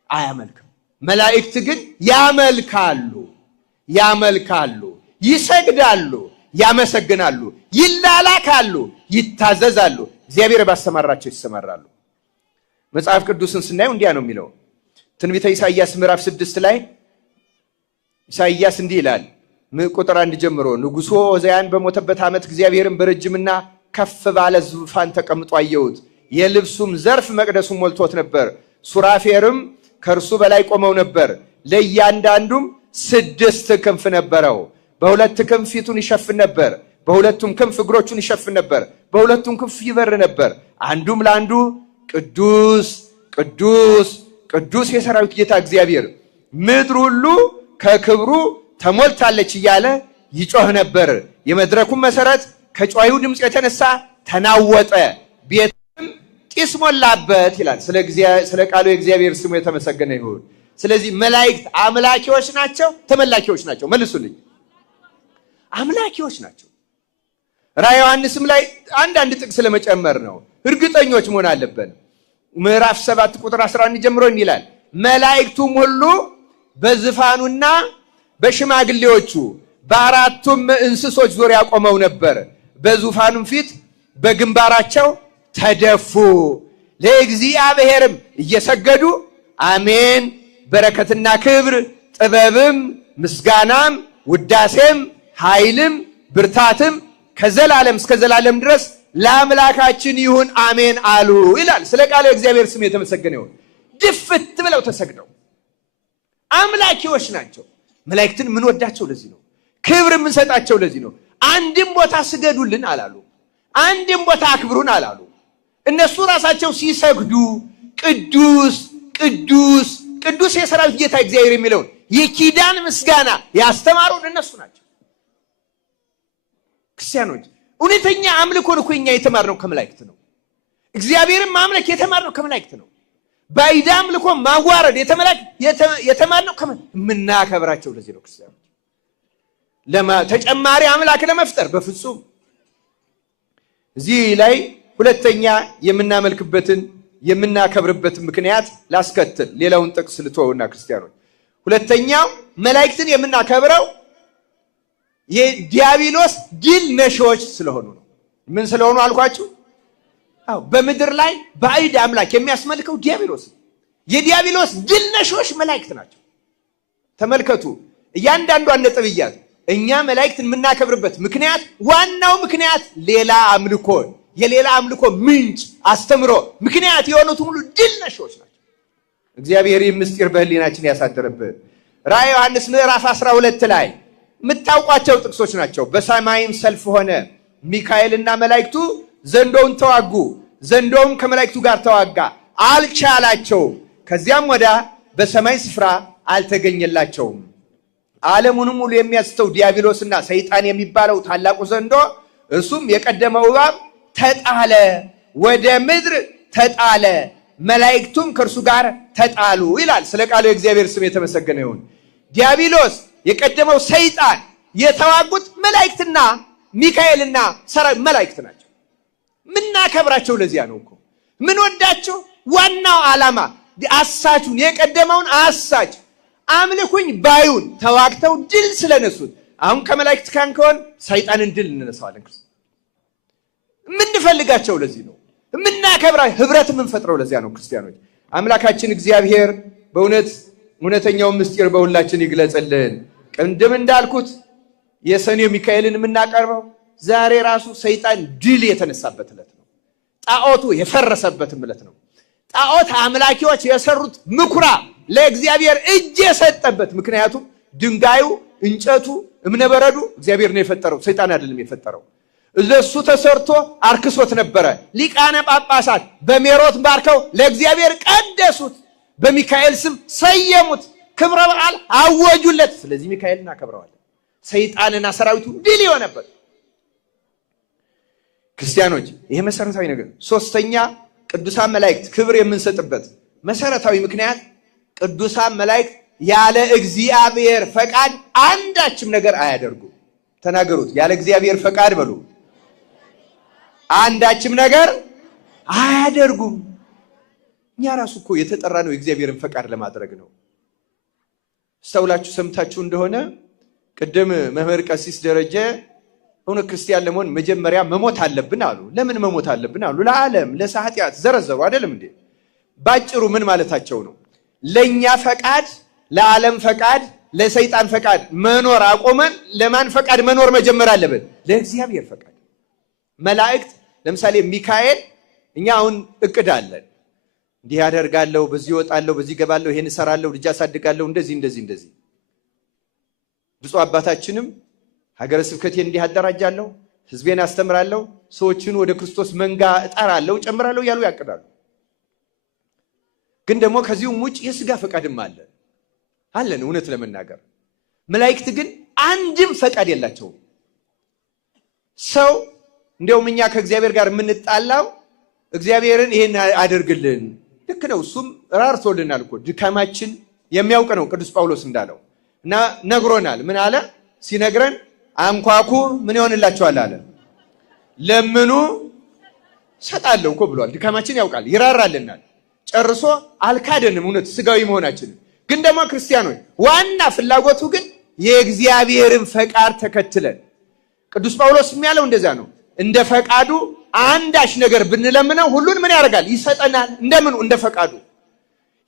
አያመልክም። መላእክት ግን ያመልካሉ፣ ይሰግዳሉ፣ ያመሰግናሉ፣ ይላላካሉ፣ ይታዘዛሉ። እግዚአብሔር ባስተማራቸው ይሰማራሉ። መጽሐፍ ቅዱስን ስናየው እንዲያ ነው የሚለው። ትንቢተ ኢሳይያስ ምዕራፍ 6 ላይ ኢሳይያስ እንዲህ ይላል፣ ቁጥር 1 ጀምሮ ንጉሡ ዖዝያን በሞተበት ዓመት እግዚአብሔርን በረጅምና ከፍ ባለ ዙፋን ተቀምጦ አየሁት። የልብሱም ዘርፍ መቅደሱን ሞልቶት ነበር። ሱራፌልም ከእርሱ በላይ ቆመው ነበር። ለእያንዳንዱም 6 ክንፍ ነበረው። በሁለት ክንፍ ፊቱን ይሸፍን ነበር፣ በሁለቱም ክንፍ እግሮቹን ይሸፍን ነበር፣ በሁለቱም ክንፍ ይበር ነበር። አንዱም ለአንዱ ቅዱስ ቅዱስ ቅዱስ የሰራዊት ጌታ እግዚአብሔር፣ ምድር ሁሉ ከክብሩ ተሞልታለች እያለ ይጮህ ነበር። የመድረኩም መሰረት ከጮዩ ድምፅ የተነሳ ተናወጠ፣ ቤትም ጢስ ሞላበት ይላል። ስለ ቃሉ የእግዚአብሔር ስሙ የተመሰገነ ይሁን። ስለዚህ መላእክት አምላኪዎች ናቸው፣ ተመላኪዎች ናቸው? መልሱልኝ። አምላኪዎች ናቸው። ራዕየ ዮሐንስም ላይ አንዳንድ ጥቅስ ለመጨመር ነው፣ እርግጠኞች መሆን አለብን። ምዕራፍ 7 ቁጥር 11 ጀምሮ ይላል፣ መላእክቱም ሁሉ በዙፋኑና በሽማግሌዎቹ በአራቱም እንስሶች ዙሪያ ቆመው ነበር። በዙፋኑም ፊት በግንባራቸው ተደፉ፣ ለእግዚአብሔርም እየሰገዱ አሜን፣ በረከትና ክብር፣ ጥበብም፣ ምስጋናም፣ ውዳሴም፣ ኃይልም፣ ብርታትም፣ ከዘላለም እስከ ዘላለም ድረስ ለአምላካችን ይሁን አሜን አሉ ይላል። ስለ ቃሉ እግዚአብሔር ስም የተመሰገነ ይሁን። ድፍት ብለው ተሰግደው አምላኪዎች ናቸው። መላእክትን ምን ወዳቸው ለዚህ ነው። ክብር ምን ሰጣቸው ለዚህ ነው። አንድም ቦታ ስገዱልን አላሉ። አንድም ቦታ አክብሩን አላሉ። እነሱ ራሳቸው ሲሰግዱ ቅዱስ ቅዱስ ቅዱስ የሰራዊት ጌታ እግዚአብሔር የሚለውን የኪዳን ምስጋና ያስተማሩን እነሱ ናቸው። ክርስቲያኖች እውነተኛ አምልኮን እኮ እኛ የተማርነው ከመላእክት ነው። እግዚአብሔርን ማምለክ የተማርነው ከመላእክት ነው። ባዕድ አምልኮ ማዋረድ የተማርነው የምናከብራቸው ለዚህ ነው። ክርስቲያኖች ተጨማሪ አምላክ ለመፍጠር በፍጹም። እዚህ ላይ ሁለተኛ የምናመልክበትን የምናከብርበትን ምክንያት ላስከትል። ሌላውን ጥቅስ ልተውና ክርስቲያኖች ሁለተኛው መላእክትን የምናከብረው የዲያብሎስ ድል ነሾች ስለሆኑ ነው። ምን ስለሆኑ አልኳችሁ? በምድር ላይ ባዕድ አምላክ የሚያስመልከው ዲያብሎስ። የዲያብሎስ ድል ነሾች መላእክት ናቸው። ተመልከቱ፣ እያንዳንዷን ነጥብ እያዙ። እኛ መላእክትን የምናከብርበት ምክንያት ዋናው ምክንያት ሌላ አምልኮ የሌላ አምልኮ ምንጭ አስተምሮ ምክንያት የሆኑት ሁሉ ድል ነሾች ናቸው። እግዚአብሔር ይህ ምስጢር በሕሊናችን ያሳደረብን። ራዕየ ዮሐንስ ምዕራፍ 12 ላይ የምታውቋቸው ጥቅሶች ናቸው። በሰማይም ሰልፍ ሆነ፣ ሚካኤልና መላእክቱ ዘንዶውን ተዋጉ፣ ዘንዶውም ከመላእክቱ ጋር ተዋጋ፣ አልቻላቸውም። ከዚያም ወዲያ በሰማይ ስፍራ አልተገኘላቸውም። ዓለሙንም ሁሉ የሚያስተው ዲያብሎስና ሰይጣን የሚባለው ታላቁ ዘንዶ እርሱም የቀደመው እባብ ተጣለ፣ ወደ ምድር ተጣለ፣ መላእክቱም ከእርሱ ጋር ተጣሉ ይላል። ስለ ቃሉ የእግዚአብሔር ስም የተመሰገነ ይሁን። ዲያብሎስ የቀደመው ሰይጣን የተዋጉት መላእክትና ሚካኤልና ሰራዊት መላእክት ናቸው። ምናከብራቸው ለዚያ ነው እኮ ምን ወዳቸው። ዋናው ዓላማ አሳቹን የቀደመውን አሳች አምልኩኝ ባዩን ተዋግተው ድል ስለነሱት አሁን ከመላእክት ካንከውን ሰይጣንን ድል እንነሳዋለን። ምንፈልጋቸው ለዚህ ነው። ምናከብራ ህብረት ምንፈጥረው ለዚያ ነው። ክርስቲያኖች አምላካችን እግዚአብሔር በእውነት እውነተኛውን ምስጢር በሁላችን ይግለጽልን። ቅድም እንዳልኩት የሰኔው ሚካኤልን የምናቀርበው ዛሬ ራሱ ሰይጣን ድል የተነሳበት ዕለት ነው። ጣዖቱ የፈረሰበት ዕለት ነው። ጣዖት አምላኪዎች የሰሩት ምኩራብ ለእግዚአብሔር እጅ የሰጠበት። ምክንያቱም ድንጋዩ፣ እንጨቱ፣ እምነበረዱ እግዚአብሔር ነው የፈጠረው፣ ሰይጣን አይደለም የፈጠረው። እሱ ተሰርቶ አርክሶት ነበረ። ሊቃነ ጳጳሳት በሜሮት ባርከው ለእግዚአብሔር ቀደሱት፣ በሚካኤል ስም ሰየሙት፣ ክብረ በዓል አወጁለት። ስለዚህ ሚካኤል እናከብረዋለን። ሰይጣንና ሰራዊቱ ድል የሆነበት። ክርስቲያኖች ይሄ መሰረታዊ ነገር። ሶስተኛ ቅዱሳን መላእክት ክብር የምንሰጥበት መሰረታዊ ምክንያት ቅዱሳን መላእክት ያለ እግዚአብሔር ፈቃድ አንዳችም ነገር አያደርጉም። ተናገሩት። ያለ እግዚአብሔር ፈቃድ በሉ። አንዳችም ነገር አያደርጉም። እኛ ራሱ እኮ የተጠራ ነው የእግዚአብሔርን ፈቃድ ለማድረግ ነው። ስተውላችሁ ሰምታችሁ እንደሆነ ቅድም መምህር ቀሲስ ደረጀ እውነት ክርስቲያን ለመሆን መጀመሪያ መሞት አለብን አሉ። ለምን መሞት አለብን አሉ? ለዓለም ለኃጢአት ዘረዘሩ አይደለም እንዴ? ባጭሩ ምን ማለታቸው ነው? ለኛ ፈቃድ፣ ለዓለም ፈቃድ፣ ለሰይጣን ፈቃድ መኖር አቆመን ለማን ፈቃድ መኖር መጀመር አለብን? ለእግዚአብሔር ፈቃድ። መላእክት ለምሳሌ ሚካኤል እኛ አሁን እቅድ አለን፣ እንዲህ ያደርጋለሁ፣ በዚህ እወጣለሁ፣ በዚህ ገባለሁ፣ ይሄን እሰራለሁ፣ ልጅ አሳድጋለሁ፣ እንደዚህ ብፁዕ አባታችንም ሀገረ ስብከቴን እንዲህ አደራጃለሁ፣ ህዝቤን አስተምራለሁ፣ ሰዎችን ወደ ክርስቶስ መንጋ እጠራለሁ፣ ጨምራለሁ ያሉ ያቅዳሉ። ግን ደግሞ ከዚሁም ውጭ የሥጋ ፈቃድም አለን እውነት ለመናገር። መላእክት ግን አንድም ፈቃድ የላቸውም። ሰው እንዲያውም እኛ ከእግዚአብሔር ጋር የምንጣላው እግዚአብሔርን ይሄን አድርግልን፣ ልክ ነው፣ እሱም ራርቶልናል እኮ ድካማችን የሚያውቅ ነው ቅዱስ ጳውሎስ እንዳለው እና ነግሮናል። ምን አለ ሲነግረን? አንኳኩ ምን ይሆንላችኋል አለ፣ ለምኑ ሰጣለሁ እኮ ብሏል። ድካማችን ያውቃል፣ ይራራልናል። ጨርሶ አልካደንም እውነት ስጋዊ መሆናችንን። ግን ደግሞ ክርስቲያኖች ዋና ፍላጎቱ ግን የእግዚአብሔርን ፈቃድ ተከትለን። ቅዱስ ጳውሎስ የሚያለው እንደዛ ነው። እንደ ፈቃዱ አንዳች ነገር ብንለምነው ሁሉን ምን ያደርጋል? ይሰጠናል። እንደምኑ? እንደ ፈቃዱ።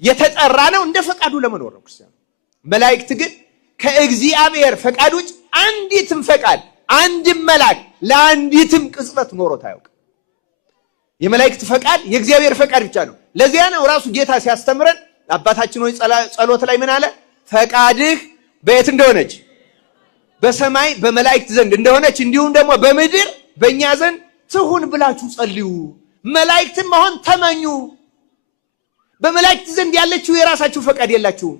የተጠራ ነው እንደ ፈቃዱ ለመኖር ነው ክርስቲያኖች። መላእክት ግን ከእግዚአብሔር ፈቃድ ውጭ አንዲትም ፈቃድ አንድ መልአክ ለአንዲትም ቅጽበት ኖሮት አያውቅም። የመላእክት ፈቃድ የእግዚአብሔር ፈቃድ ብቻ ነው። ለዚያ ነው ራሱ ጌታ ሲያስተምረን አባታችን ሆይ ጸሎት ላይ ምን አለ? ፈቃድህ በየት እንደሆነች በሰማይ በመላእክት ዘንድ እንደሆነች እንዲሁም ደግሞ በምድር በእኛ ዘንድ ትሁን ብላችሁ ጸልዩ። መላእክትም መሆን ተመኙ። በመላእክት ዘንድ ያለችው የራሳችሁ ፈቃድ የላችሁም።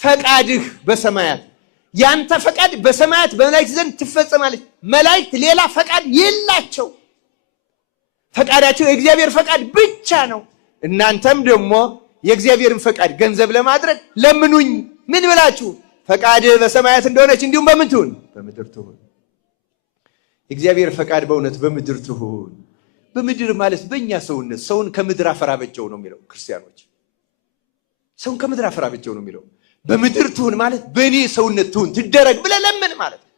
ፈቃድህ በሰማያት ያንተ ፈቃድ በሰማያት በመላእክት ዘንድ ትፈጸማለች። መላእክት ሌላ ፈቃድ የላቸው። ፈቃዳቸው የእግዚአብሔር ፈቃድ ብቻ ነው። እናንተም ደግሞ የእግዚአብሔርን ፈቃድ ገንዘብ ለማድረግ ለምኑኝ። ምን ብላችሁ? ፈቃድህ በሰማያት እንደሆነች እንዲሁም በምን ትሁን? በምድር ትሁን። የእግዚአብሔር ፈቃድ በእውነት በምድር ትሁን። በምድር ማለት በእኛ ሰውነት ሰውን ከምድር አፈር አበጀው ነው የሚለው ክርስቲያኖች። ሰውን ከምድር አፈር አበጀው ነው የሚለው። በምድር ትሁን ማለት በእኔ ሰውነት ትሁን ትደረግ ብለህ ለምን ማለት ነው።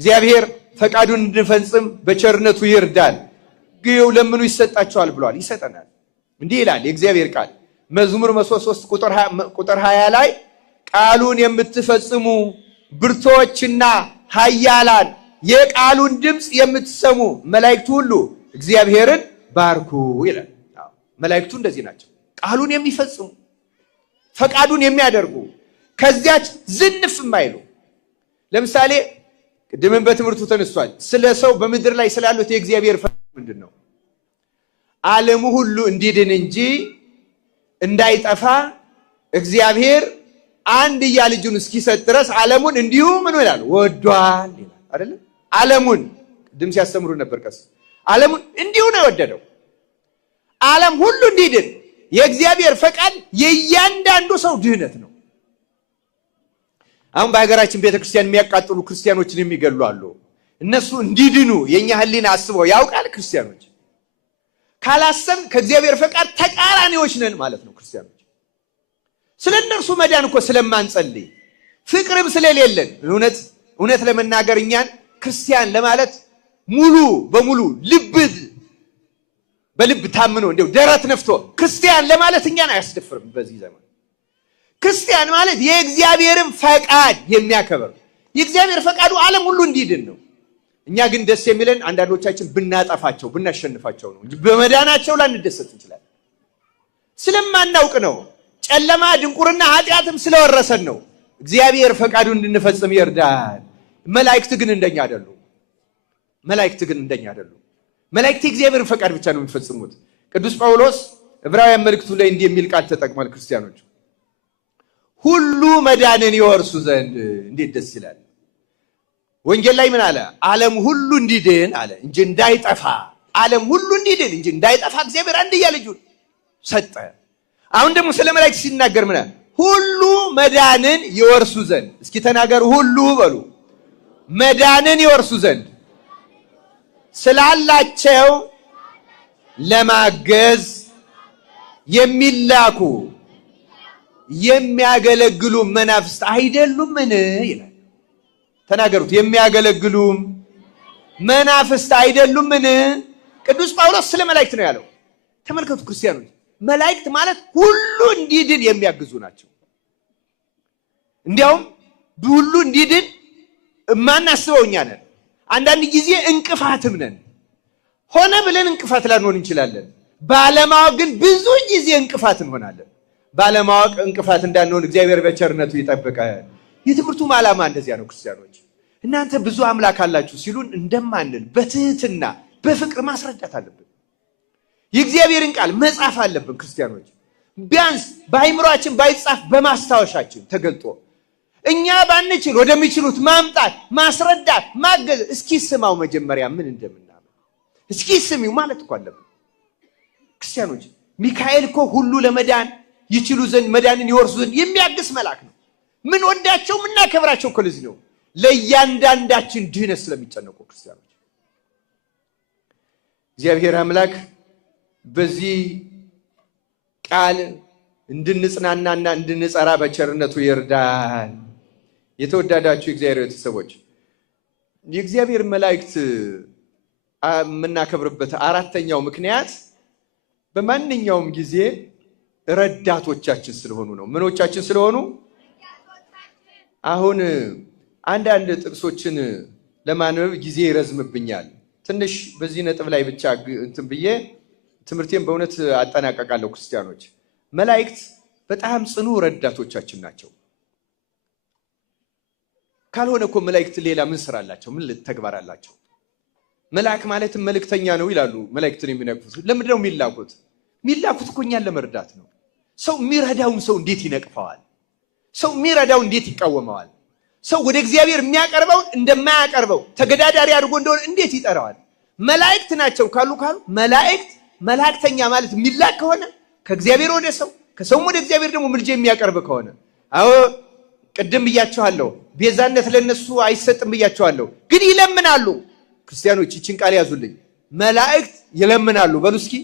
እግዚአብሔር ፈቃዱን እንድንፈጽም በቸርነቱ ይርዳል። ግዩ ለምኑ ይሰጣቸዋል ብሏል። ይሰጠናል። እንዲህ ይላል የእግዚአብሔር ቃል መዝሙር 103 ቁጥር 20 ላይ ቃሉን የምትፈጽሙ ብርቶችና ኃያላን የቃሉን ድምፅ የምትሰሙ መላእክቱ ሁሉ እግዚአብሔርን ባርኩ ይላል። መላእክቱ እንደዚህ ናቸው። ቃሉን የሚፈጽሙ ፈቃዱን የሚያደርጉ ከዚያች ዝንፍ የማይሉ። ለምሳሌ ቅድምን በትምህርቱ ተነስቷል። ስለ ሰው በምድር ላይ ስላሉት የእግዚአብሔር ፈቃድ ምንድን ነው? ዓለሙ ሁሉ እንዲድን እንጂ እንዳይጠፋ እግዚአብሔር አንድያ ልጁን እስኪሰጥ ድረስ ዓለሙን እንዲሁ ምን ይላል? ወዷል ይላል አይደል? ዓለሙን ቅድም ሲያስተምሩ ነበር። ዓለሙን እንዲሁ ነው የወደደው። ዓለም ሁሉ እንዲድን የእግዚአብሔር ፈቃድ የእያንዳንዱ ሰው ድህነት ነው። አሁን በሀገራችን ቤተክርስቲያን የሚያቃጥሉ ክርስቲያኖችን የሚገሉ አሉ። እነሱ እንዲድኑ የኛ ሕሊና አስበው ያውቃል? ክርስቲያኖች ካላሰብ ከእግዚአብሔር ፈቃድ ተቃራኒዎች ነን ማለት ነው። ክርስቲያኖች ስለ እነርሱ መዳን እኮ ስለማንጸልይ ፍቅርም ስለሌለን እውነት ለመናገር እኛን ክርስቲያን ለማለት ሙሉ በሙሉ በልብ ታምኖ እንደው ደረት ነፍቶ ክርስቲያን ለማለት እኛን አያስደፍርም። በዚህ ዘመን ክርስቲያን ማለት የእግዚአብሔርን ፈቃድ የሚያከብር የእግዚአብሔር ፈቃዱ ዓለም ሁሉ እንዲድን ነው። እኛ ግን ደስ የሚለን አንዳንዶቻችን ብናጠፋቸው ብናሸንፋቸው ነው እንጂ በመዳናቸው ላንደሰት እንችላለን። ስለማናውቅ ነው። ጨለማ ድንቁርና ኃጢአትም ስለወረሰን ነው። እግዚአብሔር ፈቃዱን እንድንፈጽም ይርዳል። መላእክት ግን እንደኛ አይደሉም። መላእክት የእግዚአብሔርን ፈቃድ ብቻ ነው የሚፈጽሙት። ቅዱስ ጳውሎስ ዕብራውያን መልእክቱ ላይ እንዲህ የሚል ቃል ተጠቅሟል። ክርስቲያኖች ሁሉ መዳንን ይወርሱ ዘንድ እንዴት ደስ ይላል! ወንጌል ላይ ምን አለ? ዓለም ሁሉ እንዲድን አለ እንጂ እንዳይጠፋ። ዓለም ሁሉ እንዲድን እንጂ እንዳይጠፋ እግዚአብሔር አንድያ ልጁን ሰጠ። አሁን ደግሞ ስለ መላእክት ሲናገር ምን አለ? ሁሉ መዳንን ይወርሱ ዘንድ። እስኪ ተናገሩ፣ ሁሉ በሉ። መዳንን ይወርሱ ዘንድ ስላላቸው ለማገዝ የሚላኩ የሚያገለግሉ መናፍስት አይደሉምን ይላል። ተናገሩት። የሚያገለግሉ መናፍስት አይደሉምን? ቅዱስ ጳውሎስ ስለ መላእክት ነው ያለው። ተመልከቱ ክርስቲያኖች፣ መላእክት ማለት ሁሉ እንዲድን የሚያግዙ ናቸው። እንዲያውም ሁሉ እንዲድን የማናስበው እኛ ነን። አንዳንድ ጊዜ እንቅፋትም ነን። ሆነ ብለን እንቅፋት ላንሆን እንችላለን። ባለማወቅ ግን ብዙ ጊዜ እንቅፋት እንሆናለን። ባለማወቅ እንቅፋት እንዳንሆን እግዚአብሔር በቸርነቱ ይጠብቃል። የትምህርቱም ዓላማ እንደዚያ ነው። ክርስቲያኖች እናንተ ብዙ አምላክ አላችሁ ሲሉን እንደማንል በትህትና በፍቅር ማስረዳት አለብን። የእግዚአብሔርን ቃል መጻፍ አለብን። ክርስቲያኖች ቢያንስ በአይምሯችን ባይጻፍ በማስታወሻችን ተገልጦ እኛ ባንችል ወደሚችሉት ማምጣት፣ ማስረዳት፣ ማገዝ። እስኪ ስማው መጀመሪያ ምን እንደምናምን እስኪ ስሚው ማለት እኮ አለብን። ክርስቲያኖች ሚካኤል እኮ ሁሉ ለመዳን ይችሉ ዘንድ መዳንን ይወርሱ ዘንድ የሚያግስ መልአክ ነው። ምን ወዳቸው ምን እናከብራቸው እኮ ለዚህ ነው። ለእያንዳንዳችን ድህነት ስለሚጨነቁ ክርስቲያኖች እግዚአብሔር አምላክ በዚህ ቃል እንድንጽናናና እንድንጸራ በቸርነቱ ይርዳል። የተወዳዳችሁ የእግዚአብሔር ቤተሰቦች የእግዚአብሔር መላእክት የምናከብርበት አራተኛው ምክንያት በማንኛውም ጊዜ ረዳቶቻችን ስለሆኑ ነው። ምኖቻችን ስለሆኑ አሁን አንዳንድ ጥቅሶችን ለማንበብ ጊዜ ይረዝምብኛል። ትንሽ በዚህ ነጥብ ላይ ብቻ እንትን ብዬ ትምህርቴን በእውነት አጠናቀቃለሁ። ክርስቲያኖች መላእክት በጣም ጽኑ ረዳቶቻችን ናቸው። ካልሆነ እኮ መላእክት ሌላ ምን ስራ አላቸው? ምን ተግባር አላቸው? መልአክ ማለትም መልእክተኛ ነው ይላሉ። መላእክትን የሚነቅፉት ለምንድን ነው የሚላኩት? የሚላኩት እኮ እኛን ለመርዳት ነው። ሰው የሚረዳውን ሰው እንዴት ይነቅፈዋል? ሰው የሚረዳው እንዴት ይቃወመዋል? ሰው ወደ እግዚአብሔር የሚያቀርበውን እንደማያቀርበው ተገዳዳሪ አድርጎ እንደሆነ እንዴት ይጠራዋል? መላእክት ናቸው ካሉ መላእክት መላእክተኛ ማለት የሚላክ ከሆነ ከእግዚአብሔር ወደ ሰው ከሰው ወደ እግዚአብሔር ደግሞ ምልጃ የሚያቀርብ ከሆነ አዎ ቅድም ብያቸዋለሁ። ቤዛነት ለነሱ አይሰጥም ብያቸዋለሁ። ግን ይለምናሉ። ክርስቲያኖች ይችን ቃል ያዙልኝ። መላእክት ይለምናሉ በሉ እስኪ።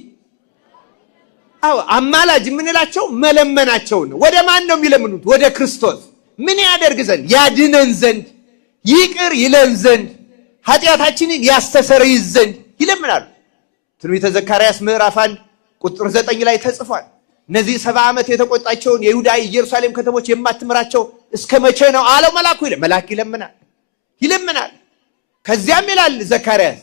አዎ አማላጅ የምንላቸው መለመናቸውን ነው። ወደ ማን ነው የሚለምኑት? ወደ ክርስቶስ። ምን ያደርግ ዘንድ? ያድነን ዘንድ፣ ይቅር ይለን ዘንድ፣ ኃጢአታችንን ያስተሰርይ ዘንድ ይለምናሉ። ትንቢተ ዘካርያስ ምዕራፍ 1 ቁጥር 9 ላይ ተጽፏል። እነዚህ 70 ዓመት የተቆጣቸውን የይሁዳ ኢየሩሳሌም ከተሞች የማትምራቸው እስከ መቼ ነው አለው መልአኩ። መልአክ ይለምናል። ከዚያም ይላል ዘካርያስ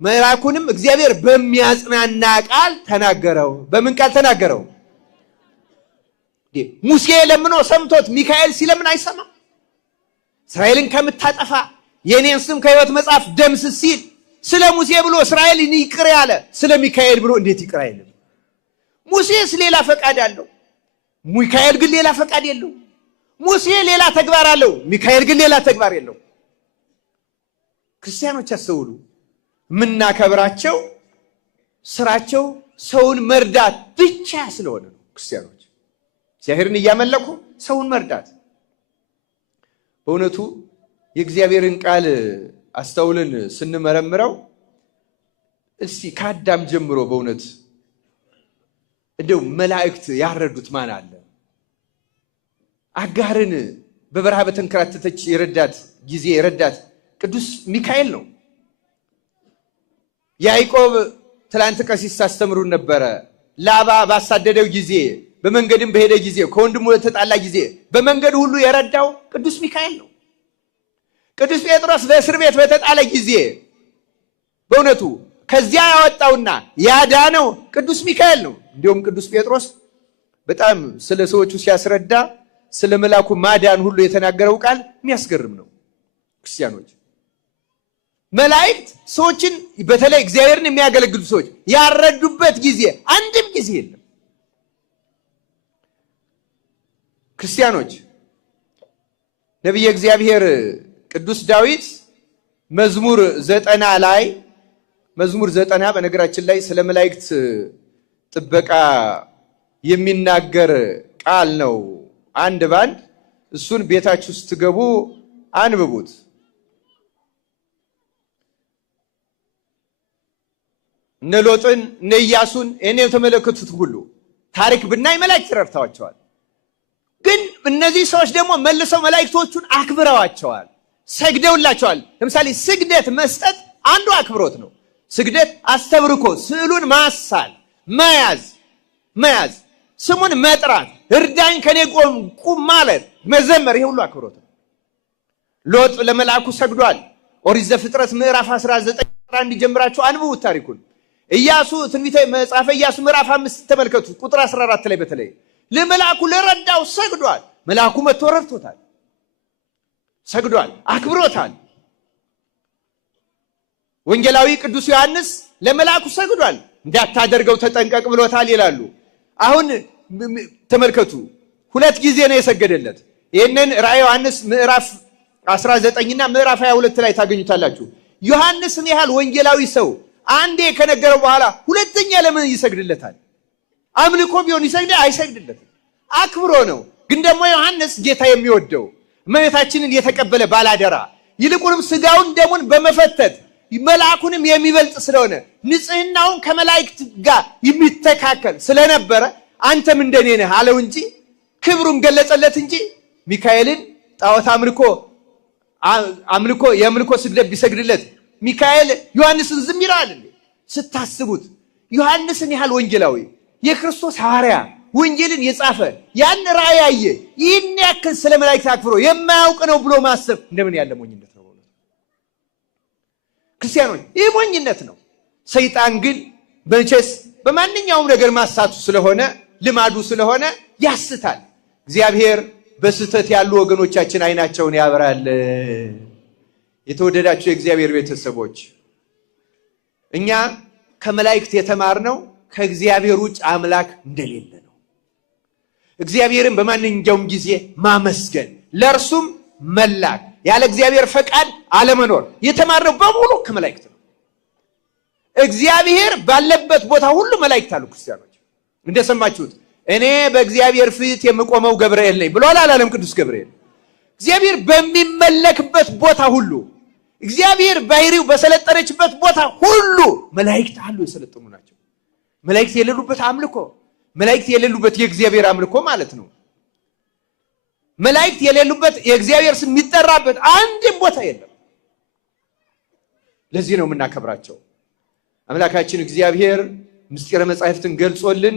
መልአኩንም እግዚአብሔር በሚያጽናና ቃል ተናገረው። በምን ቃል ተናገረው? ሙሴ ለምኖ ሰምቶት ሚካኤል ሲለምን አይሰማም? እስራኤልን ከምታጠፋ የኔን ስም ከሕይወት መጽሐፍ ደምስስ ሲል ስለ ሙሴ ብሎ እስራኤልን ይቅር ያለ ስለ ሚካኤል ብሎ እንዴት ይቅር አይልም? ሙሴስ ሌላ ፈቃድ አለው፣ ሚካኤል ግን ሌላ ፈቃድ የለው። ሙሴ ሌላ ተግባር አለው፣ ሚካኤል ግን ሌላ ተግባር የለው። ክርስቲያኖች አስተውሉ። የምናከብራቸው ስራቸው ሰውን መርዳት ብቻ ስለሆነ ነው። ክርስቲያኖች እግዚአብሔርን እያመለኩ ሰውን መርዳት። በእውነቱ የእግዚአብሔርን ቃል አስተውልን ስንመረምረው እስቲ ከአዳም ጀምሮ በእውነት እንደው መላእክት ያረዱት ማን አለ? አጋርን በበረሃ በተንከራተተች የረዳት ቅዱስ ሚካኤል ነው። ያዕቆብ ትላንት ቀሲስ ታስተምሩን ነበረ። ላባ ባሳደደው ጊዜ፣ በመንገድም በሄደ ጊዜ፣ ከወንድሙ በተጣላ ጊዜ በመንገድ ሁሉ የረዳው ቅዱስ ሚካኤል ነው። ቅዱስ ጴጥሮስ በእስር ቤት በተጣለ ጊዜ በእውነቱ ከዚያ ያወጣውና ያዳነው ቅዱስ ሚካኤል ነው። እንዲሁም ቅዱስ ጴጥሮስ በጣም ስለ ሰዎቹ ሲያስረዳ ስለ መልአኩ ማዳን ሁሉ የተናገረው ቃል የሚያስገርም ነው። ክርስቲያኖች መላእክት ሰዎችን በተለይ እግዚአብሔርን የሚያገለግሉ ሰዎች ያረዱበት ጊዜ አንድም ጊዜ የለም። ክርስቲያኖች ነቢየ እግዚአብሔር ቅዱስ ዳዊት መዝሙር 90 በነገራችን ላይ ስለ መላእክት ጥበቃ የሚናገር ቃል ነው። አንድ ባንድ እሱን ቤታችሁ ስትገቡ አንብቡት። እነ ሎጥን እነ ኢያሱን እኔ የተመለከቱት ሁሉ ታሪክ ብናይ መላእክት ረድተዋቸዋል። ግን እነዚህ ሰዎች ደግሞ መልሰው መላእክቶቹን አክብረዋቸዋል፣ ሰግደውላቸዋል። ለምሳሌ ስግደት መስጠት አንዱ አክብሮት ነው። ስግደት አስተብርኮ፣ ስዕሉን ማሳል፣ መያዝ፣ ስሙን መጥራት፣ እርዳኝ ከኔ ቁም ማለት፣ መዘመር፣ ይሄ ሁሉ አክብሮት ነው። ሎጥ ለመልአኩ ሰግዷል። ኦሪት ዘፍጥረት ምዕራፍ 19 እንዲጀምራችሁ አንብቡት ታሪኩን። ኢያሱ ትንቢተ መጽሐፈ ኢያሱ ምዕራፍ 5 ተመልከቱ ቁጥር 14 ላይ በተለይ ለመልአኩ ለረዳው ሰግዷል። መልአኩ መጥቶ ረድቶታል፣ ሰግዷል፣ አክብሮታል። ወንጌላዊ ቅዱስ ዮሐንስ ለመልአኩ ሰግዷል፣ እንዳታደርገው ተጠንቀቅ ብሎታል ይላሉ። አሁን ተመልከቱ 2 ጊዜ ነው የሰገደለት። ይህንን ራእየ ዮሐንስ ምዕራፍ 19 እና ምዕራፍ 22 ላይ ታገኙታላችሁ። ዮሐንስን ያህል ወንጌላዊ ሰው አንዴ ከነገረው በኋላ ሁለተኛ ለምን ይሰግድለታል? አምልኮ ቢሆን አይሰግድለትም። አክብሮ ነው። ግን ደግሞ ዮሐንስ ጌታ የሚወደው እመቤታችንን የተቀበለ ባላደራ፣ ይልቁንም ስጋውን ደሙን በመፈተት መልአኩንም የሚበልጥ ስለሆነ ንጽህናውን ከመላእክት ጋር የሚተካከል ስለነበረ አንተም እንደኔ ነህ አለው እንጂ ክብሩን ገለጸለት እንጂ ሚካኤልን ጣዖት አምልኮ የአምልኮ ስግደት ቢሰግድለት ሚካኤል ዮሐንስን ዝም ይላል እንዴ? ስታስቡት ዮሐንስን ያህል ወንጌላዊ የክርስቶስ ሐዋርያ ወንጌልን የጻፈ ያን ራእይ ያየ ይህን ያክል ስለ መላእክት አክብሮ የማያውቅ ነው ብሎ ማሰብ እንደምን ያለ ሞኝነት ነው። ክርስቲያኖች ይህ ሞኝነት ነው። ሰይጣን ግን በመቼስ በማንኛውም ነገር ማሳቱ ስለሆነ ልማዱ ስለሆነ ያስታል። እግዚአብሔር በስተት ያሉ ወገኖቻችን አይናቸውን ያበራል። የተወደዳችሁ የእግዚአብሔር ቤተሰቦች እኛ ከመላእክት የተማርነው ከእግዚአብሔር ውጭ አምላክ እንደሌለ ነው። እግዚአብሔርን በማንኛውም ጊዜ ማመስገን፣ ለእርሱም መላክ፣ ያለ እግዚአብሔር ፈቃድ አለመኖር የተማርነው በሙሉ ከመላእክት ነው። እግዚአብሔር ባለበት ቦታ ሁሉ መላእክት አሉ። ክርስቲያኖች እንደሰማችሁት እኔ በእግዚአብሔር ፊት የምቆመው ገብርኤል ነኝ ብሏል አላለም? ቅዱስ ገብርኤል እግዚአብሔር በሚመለክበት ቦታ ሁሉ፣ እግዚአብሔር ባህሪው በሰለጠነችበት ቦታ ሁሉ መላእክት አሉ፣ የሰለጠኑ ናቸው። መላእክት የሌሉበት አምልኮ፣ መላእክት የሌሉበት የእግዚአብሔር አምልኮ ማለት ነው። መላእክት የሌሉበት የእግዚአብሔር ስም የሚጠራበት አንድም ቦታ የለም። ለዚህ ነው የምናከብራቸው። አምላካችን እግዚአብሔር ምስጢረ መጻሕፍትን ገልጾልን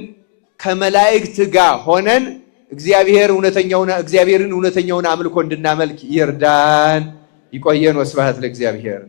ከመላእክት ጋር ሆነን እግዚአብሔርን እውነተኛውን አምልኮ እንድናመልክ ይርዳን። ይቆየን። ወስብሐት ለእግዚአብሔር።